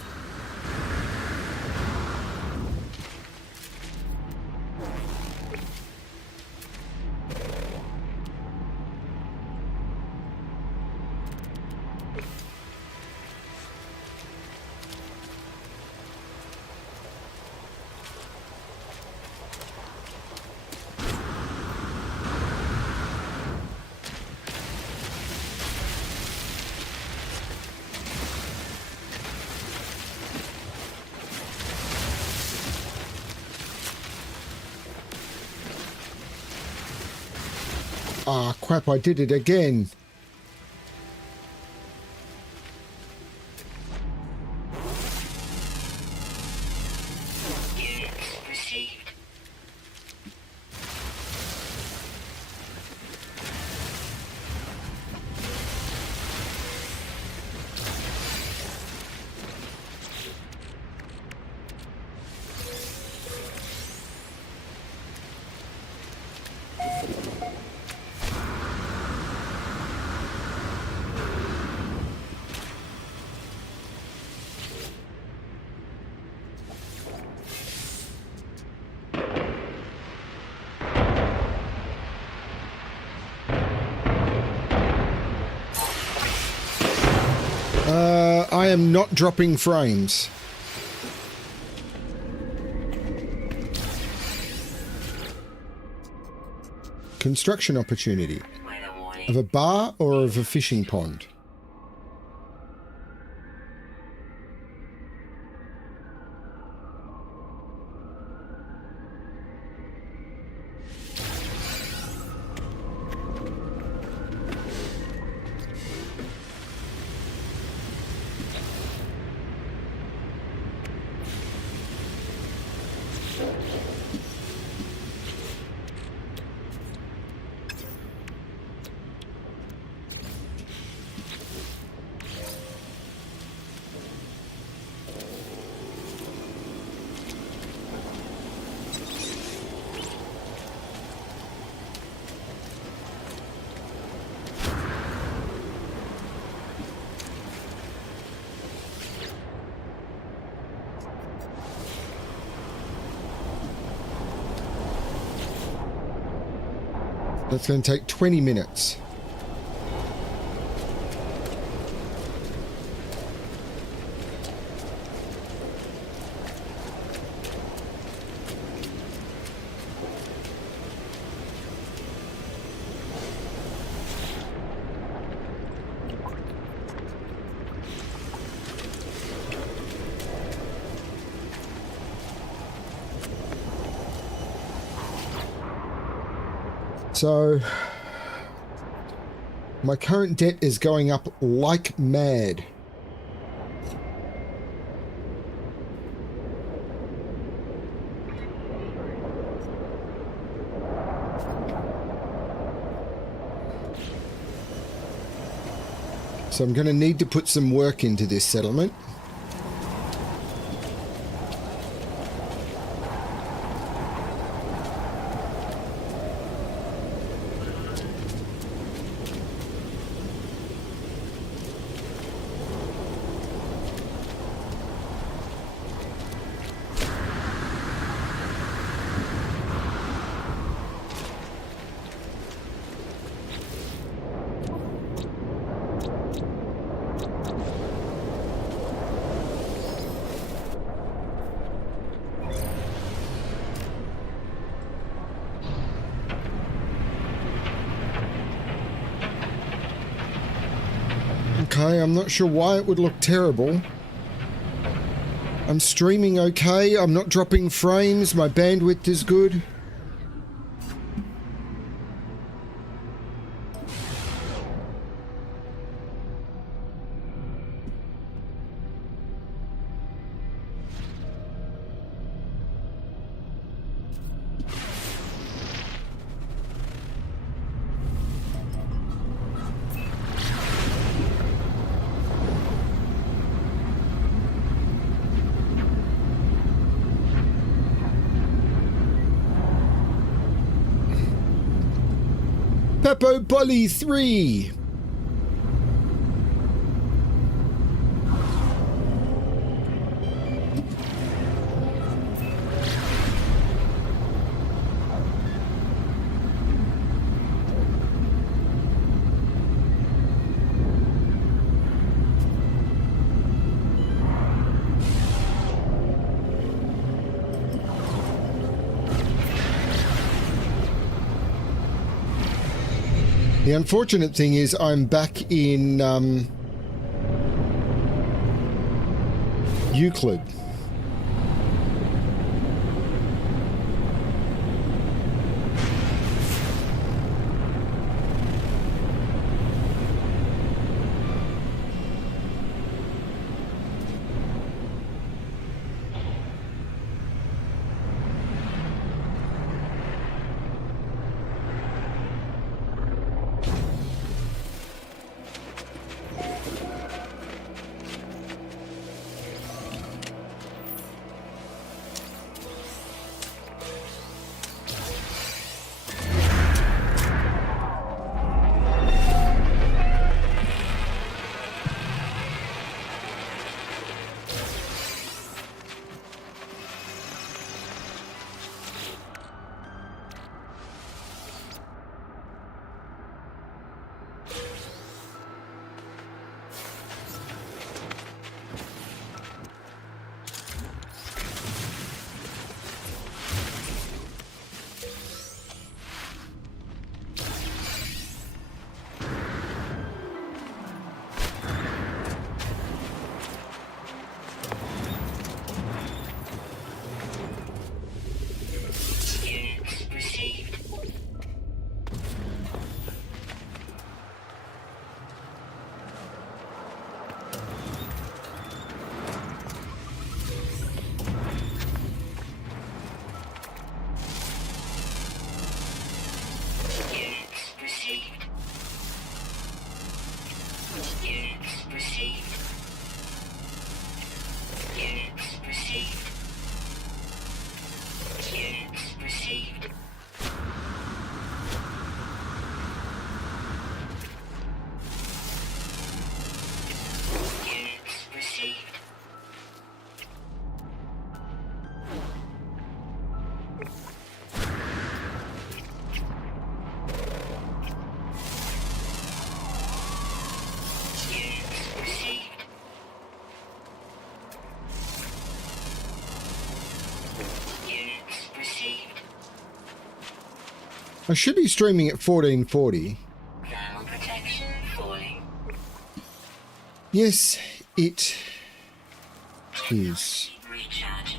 Ah, crap, I did it again. Units received. I am not dropping frames. Construction opportunity. Weather warning. Of a bar or of a fishing pond? That's going to take 20 minutes. So, my current debt is going up like mad. So I'm going to need to put some work into this settlement. okay. I'm not sure why it would look terrible. I'm streaming okay. I'm not dropping frames. My bandwidth is good. Peppo Bully 3. The unfortunate thing is I'm back in Euclid. Units received. Units received. Units received. Units received. Units received. Units received. Units received. Units received. I should be streaming at 1440. Thermal protection falling. Yes, it is. Recharge.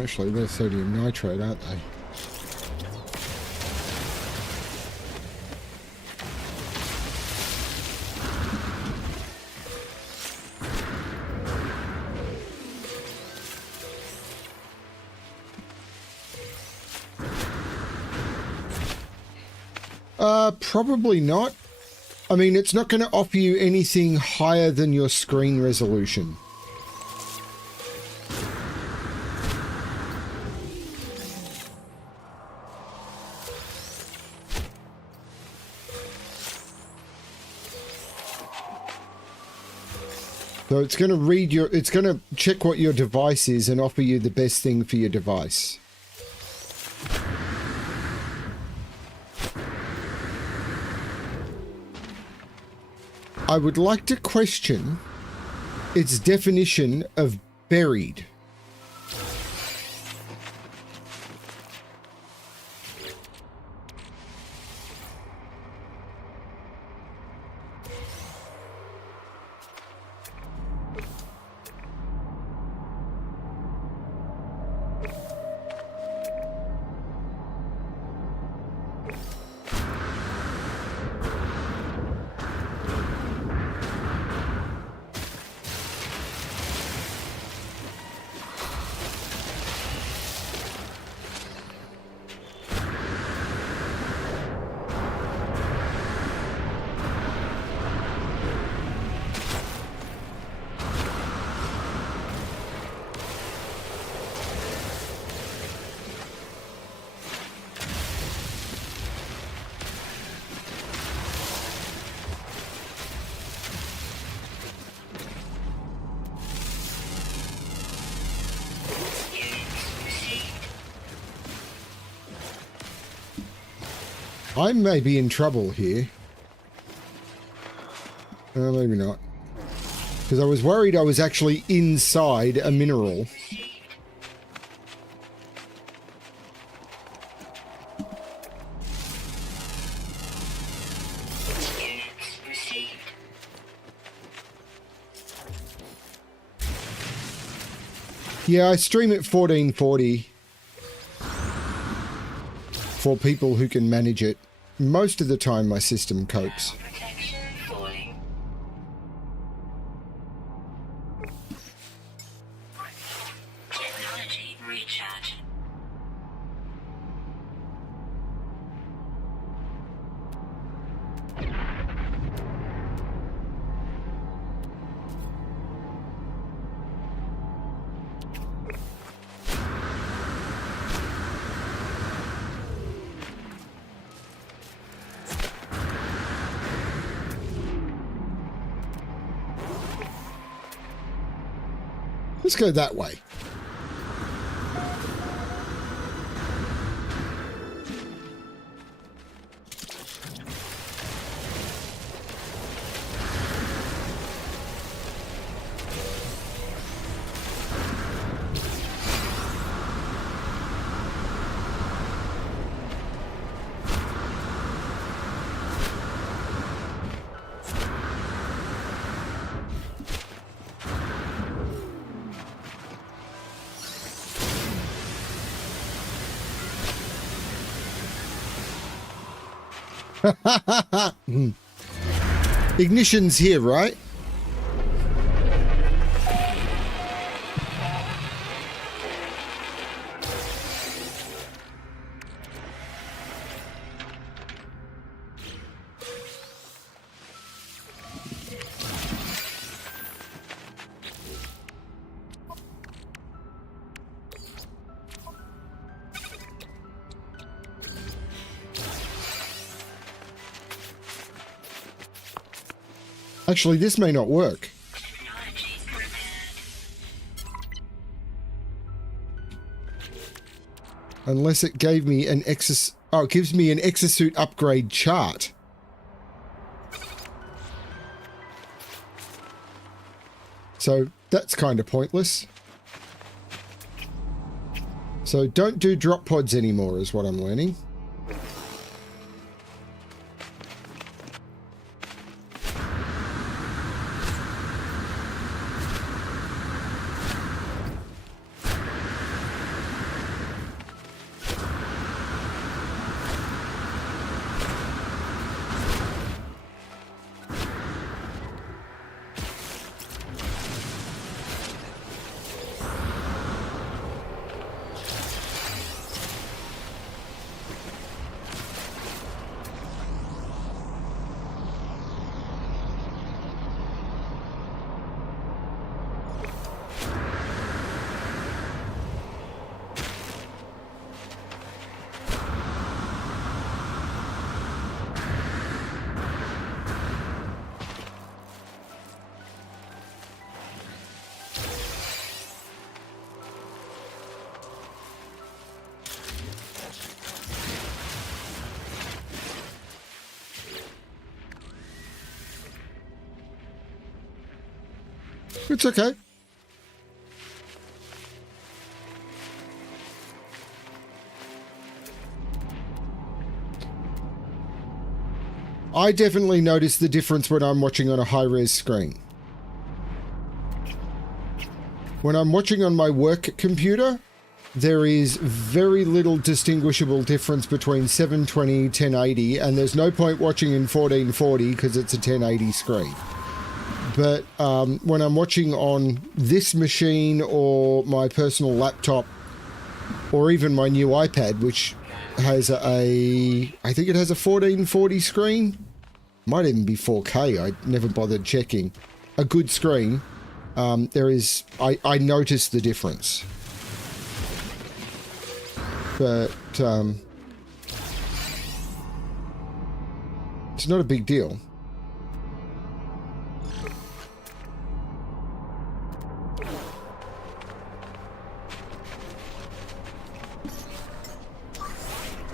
Actually, they're sodium nitrate, aren't they? Probably not. I mean, it's not going to offer you anything higher than your screen resolution. So it's going to read your, it's going to check what your device is and offer you the best thing for your device. I would like to question its definition of buried. I may be in trouble here. Maybe not. Because I was worried I was actually inside a mineral. Yeah, I stream at 1440 for people who can manage it. Most of the time my system copes. Protection falling. Technology recharge. Let's go that way. Ignition's here, right? Actually, this may not work. Technology prepared. Unless it gave me an it gives me an exosuit upgrade chart. So that's kind of pointless. So don't do drop pods anymore is what I'm learning. It's okay. I definitely notice the difference when I'm watching on a high-res screen. When I'm watching on my work computer, there is very little distinguishable difference between 720, 1080, and there's no point watching in 1440 because it's a 1080 screen. But when I'm watching on this machine or my personal laptop or even my new iPad, which has I think it has a 1440 screen. Might even be 4K. I never bothered checking. A good screen. I notice the difference. But it's not a big deal.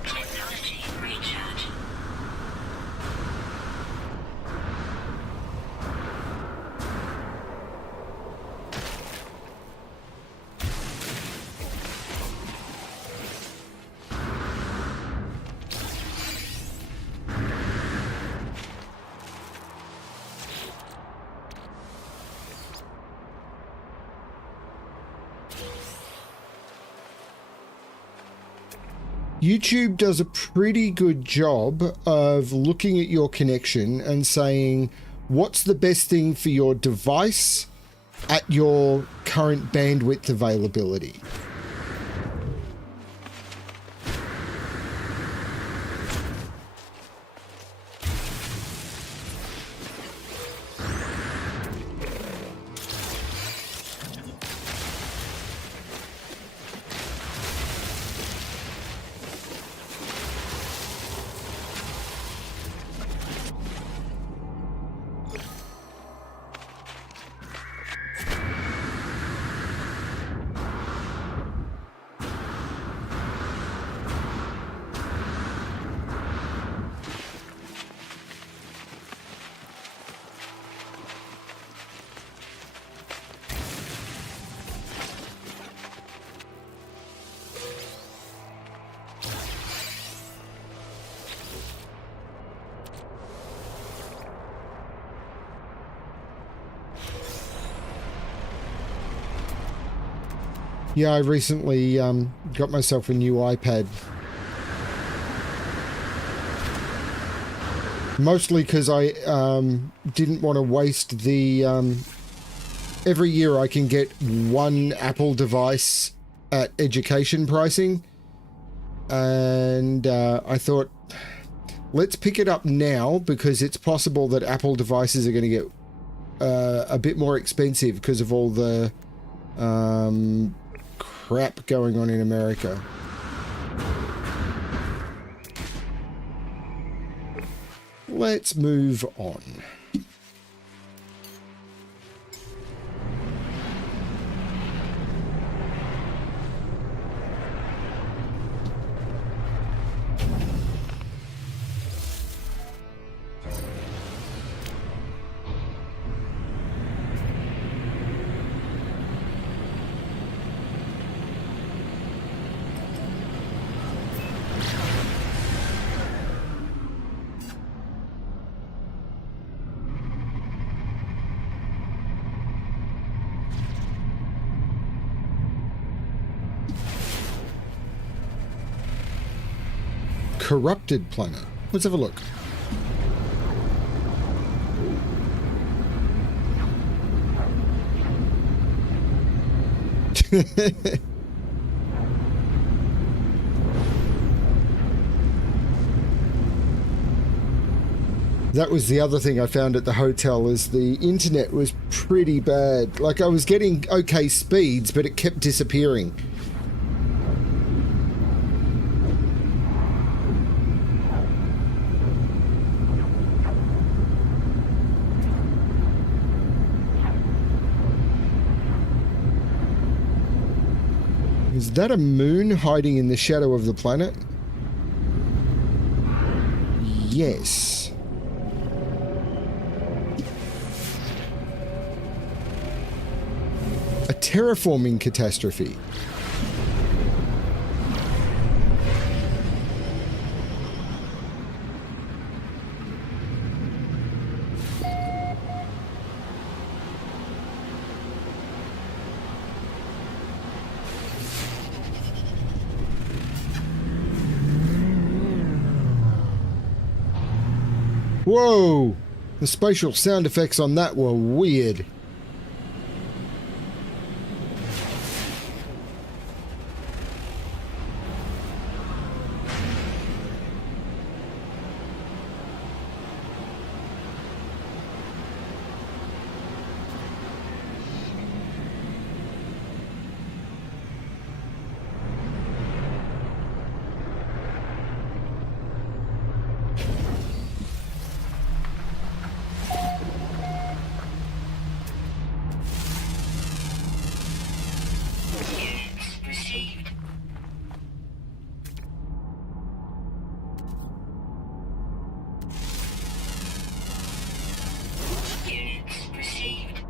Technology recharge. YouTube does a pretty good job of looking at your connection and saying, what's the best thing for your device at your current bandwidth availability? Yeah, I recently got myself a new iPad. Mostly because I didn't want to waste the... every year I can get one Apple device at education pricing. And I thought, let's pick it up now because it's possible that Apple devices are going to get a bit more expensive because of all the... crap going on in America. Let's move on. Corrupted planet. Let's have a look. That was the other thing I found at the hotel is the internet was pretty bad. Like I was getting okay speeds, but it kept disappearing. Is that a moon hiding in the shadow of the planet? Yes. terraforming catastrophe. Whoa! The spatial sound effects on that were weird. Received. Units received.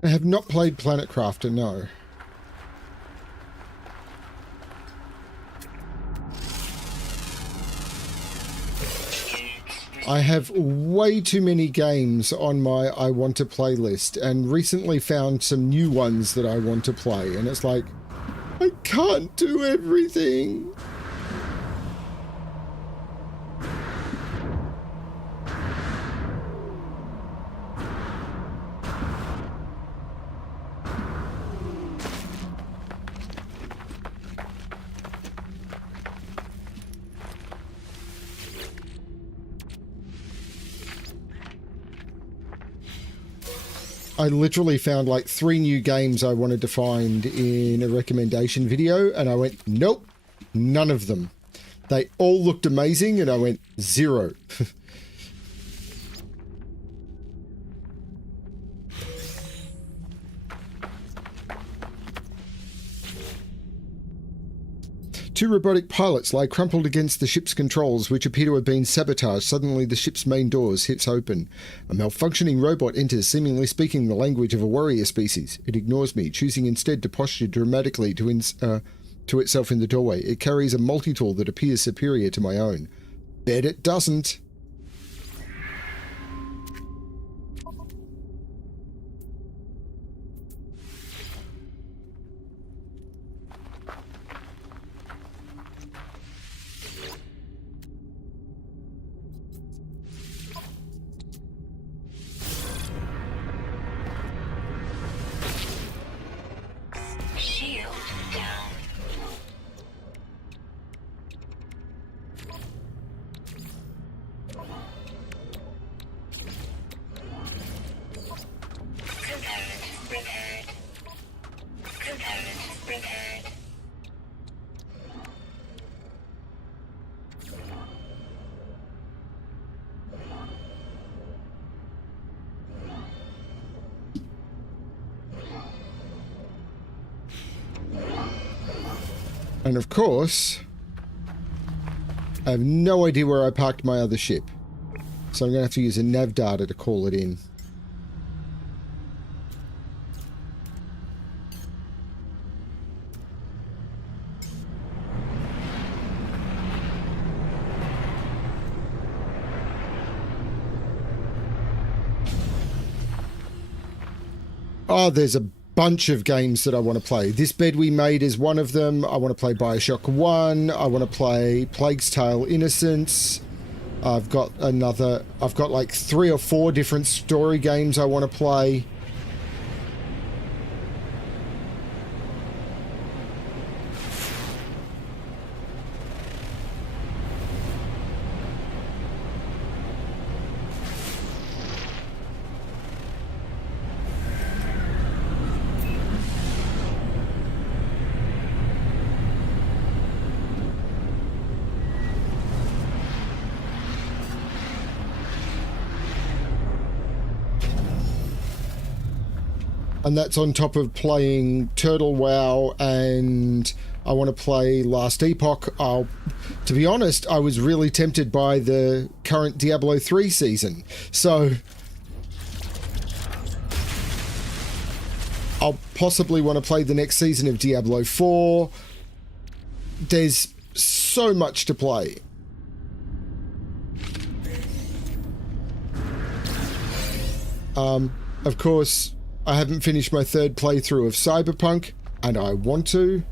I have not played Planet Crafter, no. I have way too many games on my I want to play list, and recently found some new ones that I want to play, and it's like, I can't do everything. I literally found like 3 new games I wanted to find in a recommendation video, and I went, nope, none of them. They all looked amazing, and I went, 0. Two robotic pilots lie crumpled against the ship's controls, which appear to have been sabotaged. Suddenly, the ship's main doors hits open. A malfunctioning robot enters, seemingly speaking the language of a warrior species. It ignores me, choosing instead to posture dramatically to itself in the doorway. It carries a multi-tool that appears superior to my own. Bet it doesn't. repaired. And of course, I have no idea where I parked my other ship. So I'm going to have to use a nav data to call it in. Oh, there's a bunch of games that I want to play. This Bed We Made is one of them. I want to play Bioshock 1. I want to play Plague's Tale Innocence. I've got like 3 or 4 different story games I want to play. And that's on top of playing Turtle WoW, and I want to play Last Epoch. To be honest, I was really tempted by the current Diablo 3 season. So I'll possibly want to play the next season of Diablo 4. There's so much to play. Of course, I haven't finished my 3rd playthrough of Cyberpunk, and I want to.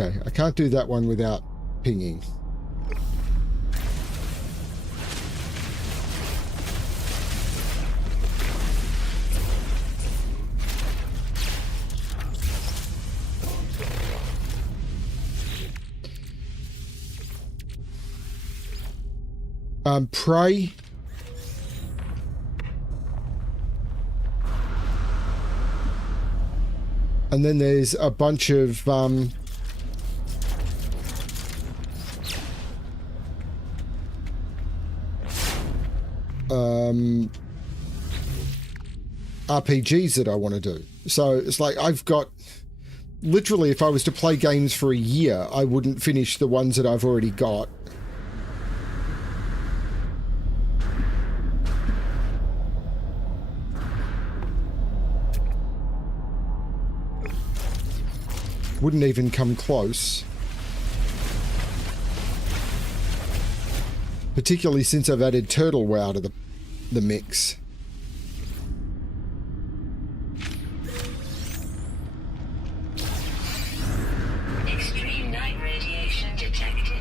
Okay, I can't do that one without pinging. Prey. And then there's a bunch of RPGs that I want to do. So it's like I've got literally, if I was to play games for a year, I wouldn't finish the ones that I've already got. Wouldn't even come close. Particularly since I've added Turtle WoW to the mix. Extreme night radiation detected.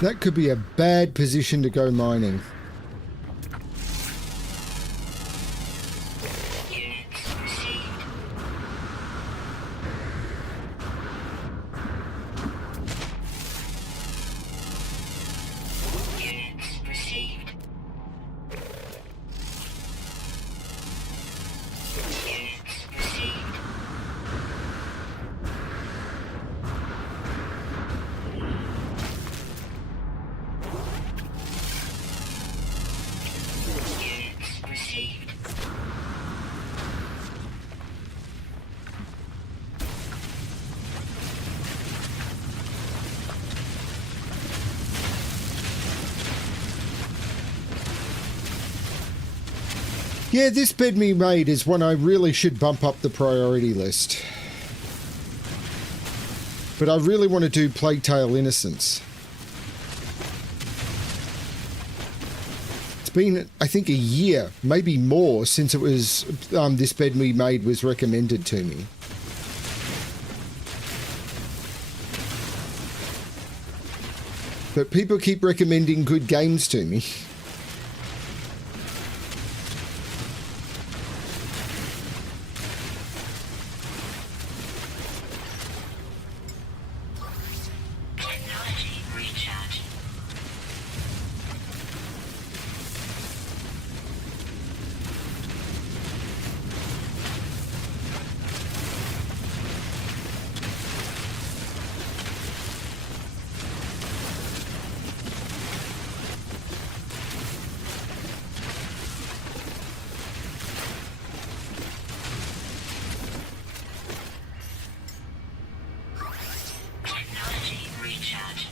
That could be a bad position to go mining. Units received. Units received. Units received. Units received. Yeah, this bed me made is one I really should bump up the priority list. But I really want to do Plague Tale Innocence. It's been, I think, a year, maybe more, since it was this bed me made was recommended to me. But people keep recommending good games to me. Technology recharge. Technology recharge.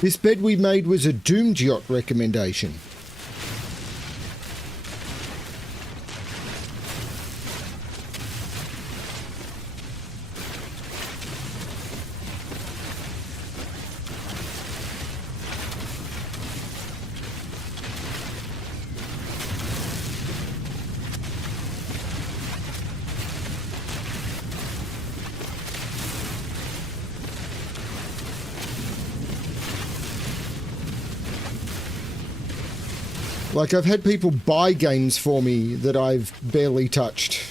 This bed we made was a Doomed Yacht recommendation. Like, I've had people buy games for me that I've barely touched.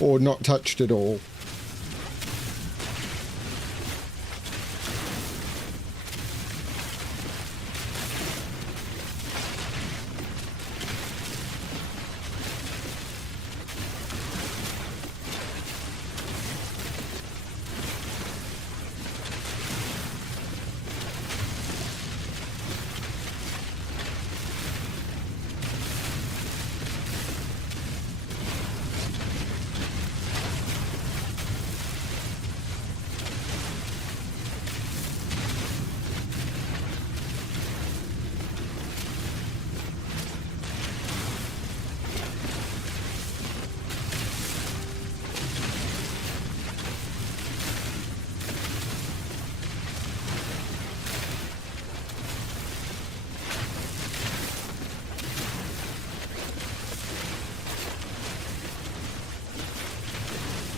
Or not touched at all.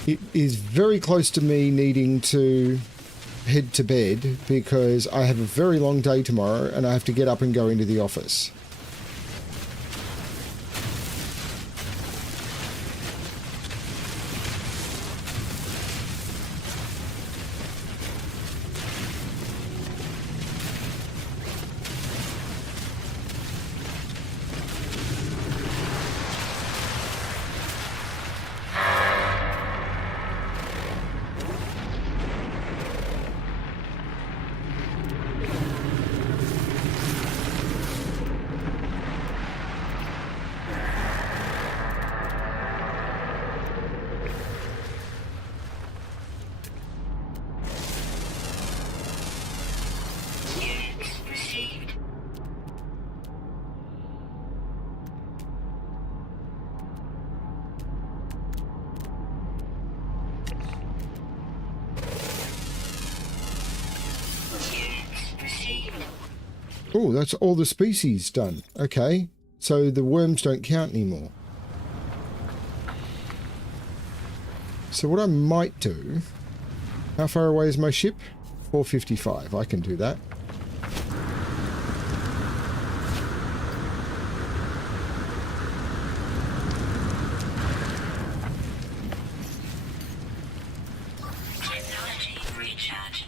It is very close to me needing to head to bed because I have a very long day tomorrow and I have to get up and go into the office. Units received. Units received. Oh, that's all the species done. Okay, so the worms don't count anymore. So what I might do... How far away is my ship? 455. I can do that. Technology recharge.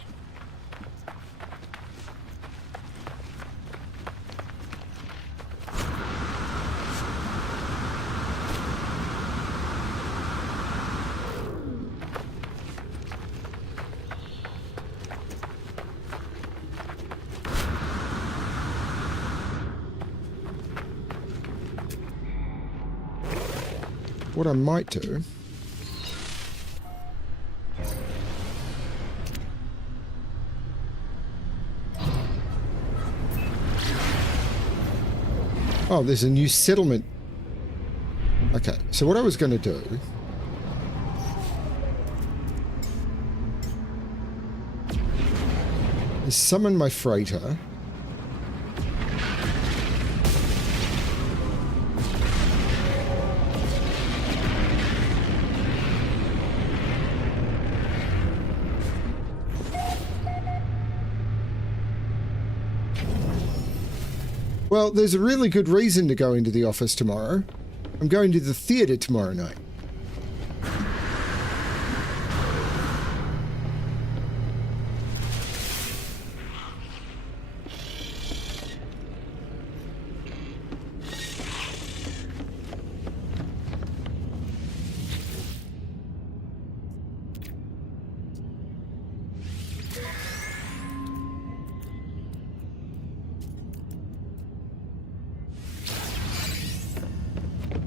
What I might do... Oh, there's a new settlement. Okay, so what I was going to do... is summon my freighter. Well, there's a really good reason to go into the office tomorrow. I'm going to the theatre tomorrow night.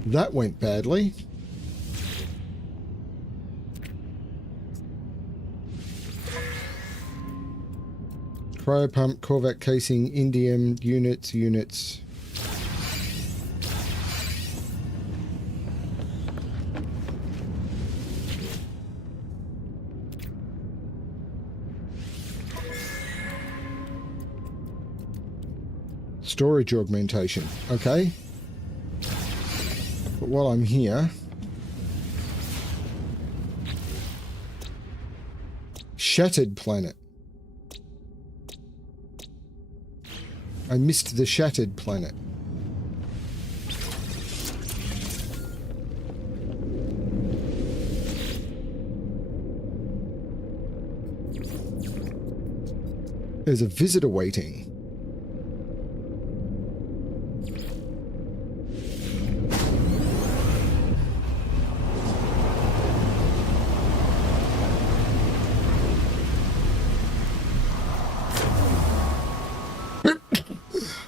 That went badly. Cryopump, Corvette casing, indium, units. Storage augmentation. Okay. But while I'm here... Shattered planet. I missed the shattered planet. There's a visitor waiting.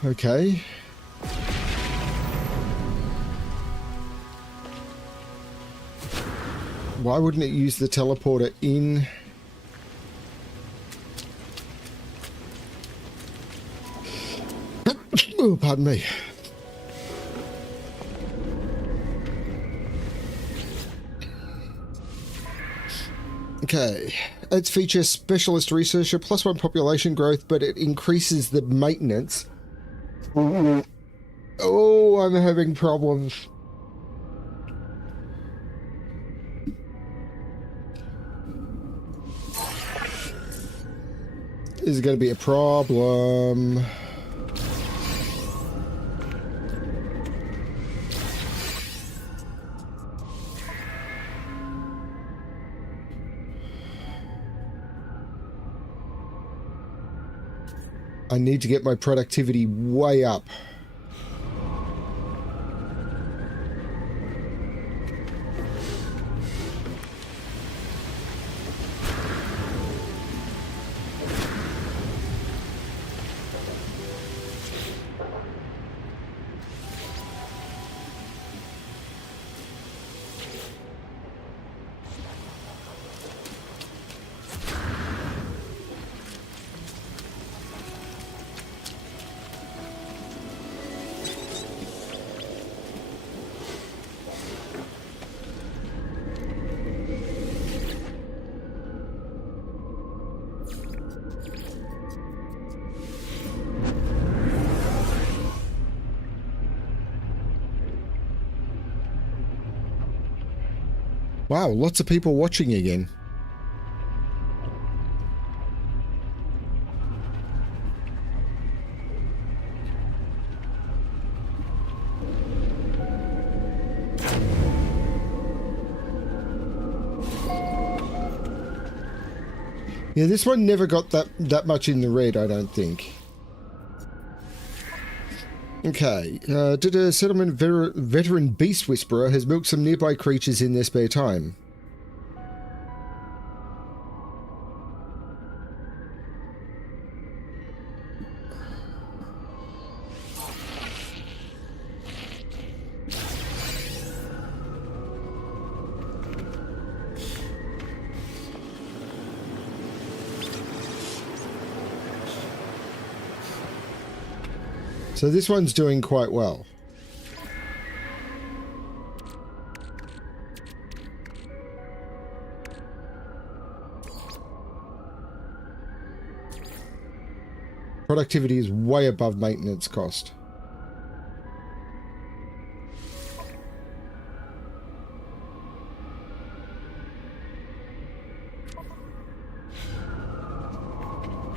Okay. Why wouldn't it use the teleporter in? Oh, pardon me. Okay. Its feature specialist researcher, +1 population growth, but it increases the maintenance. Oh, I'm having problems. This is going to be a problem. I need to get my productivity way up. Wow, lots of people watching again. Yeah, this one never got that much in the red, I don't think. Okay, did a settlement veteran beast whisperer has milked some nearby creatures in their spare time. So this one's doing quite well. Productivity is way above maintenance cost.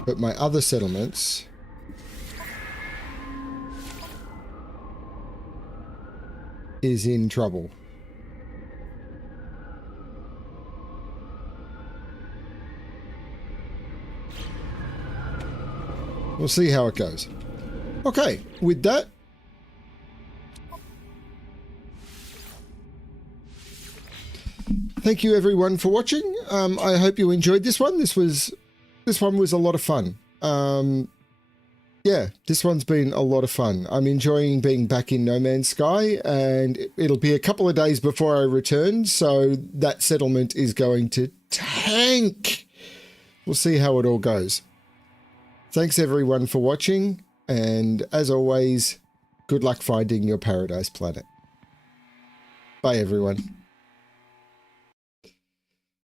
But my other settlements is in trouble. We'll see how it goes. Okay, with that, thank you everyone for watching. I hope you enjoyed this one. This one was a lot of fun. Yeah, this one's been a lot of fun. I'm enjoying being back in No Man's Sky, and it'll be a couple of days before I return, so that settlement is going to tank. We'll see how it all goes. Thanks everyone for watching, and as always, good luck finding your paradise planet. Bye everyone.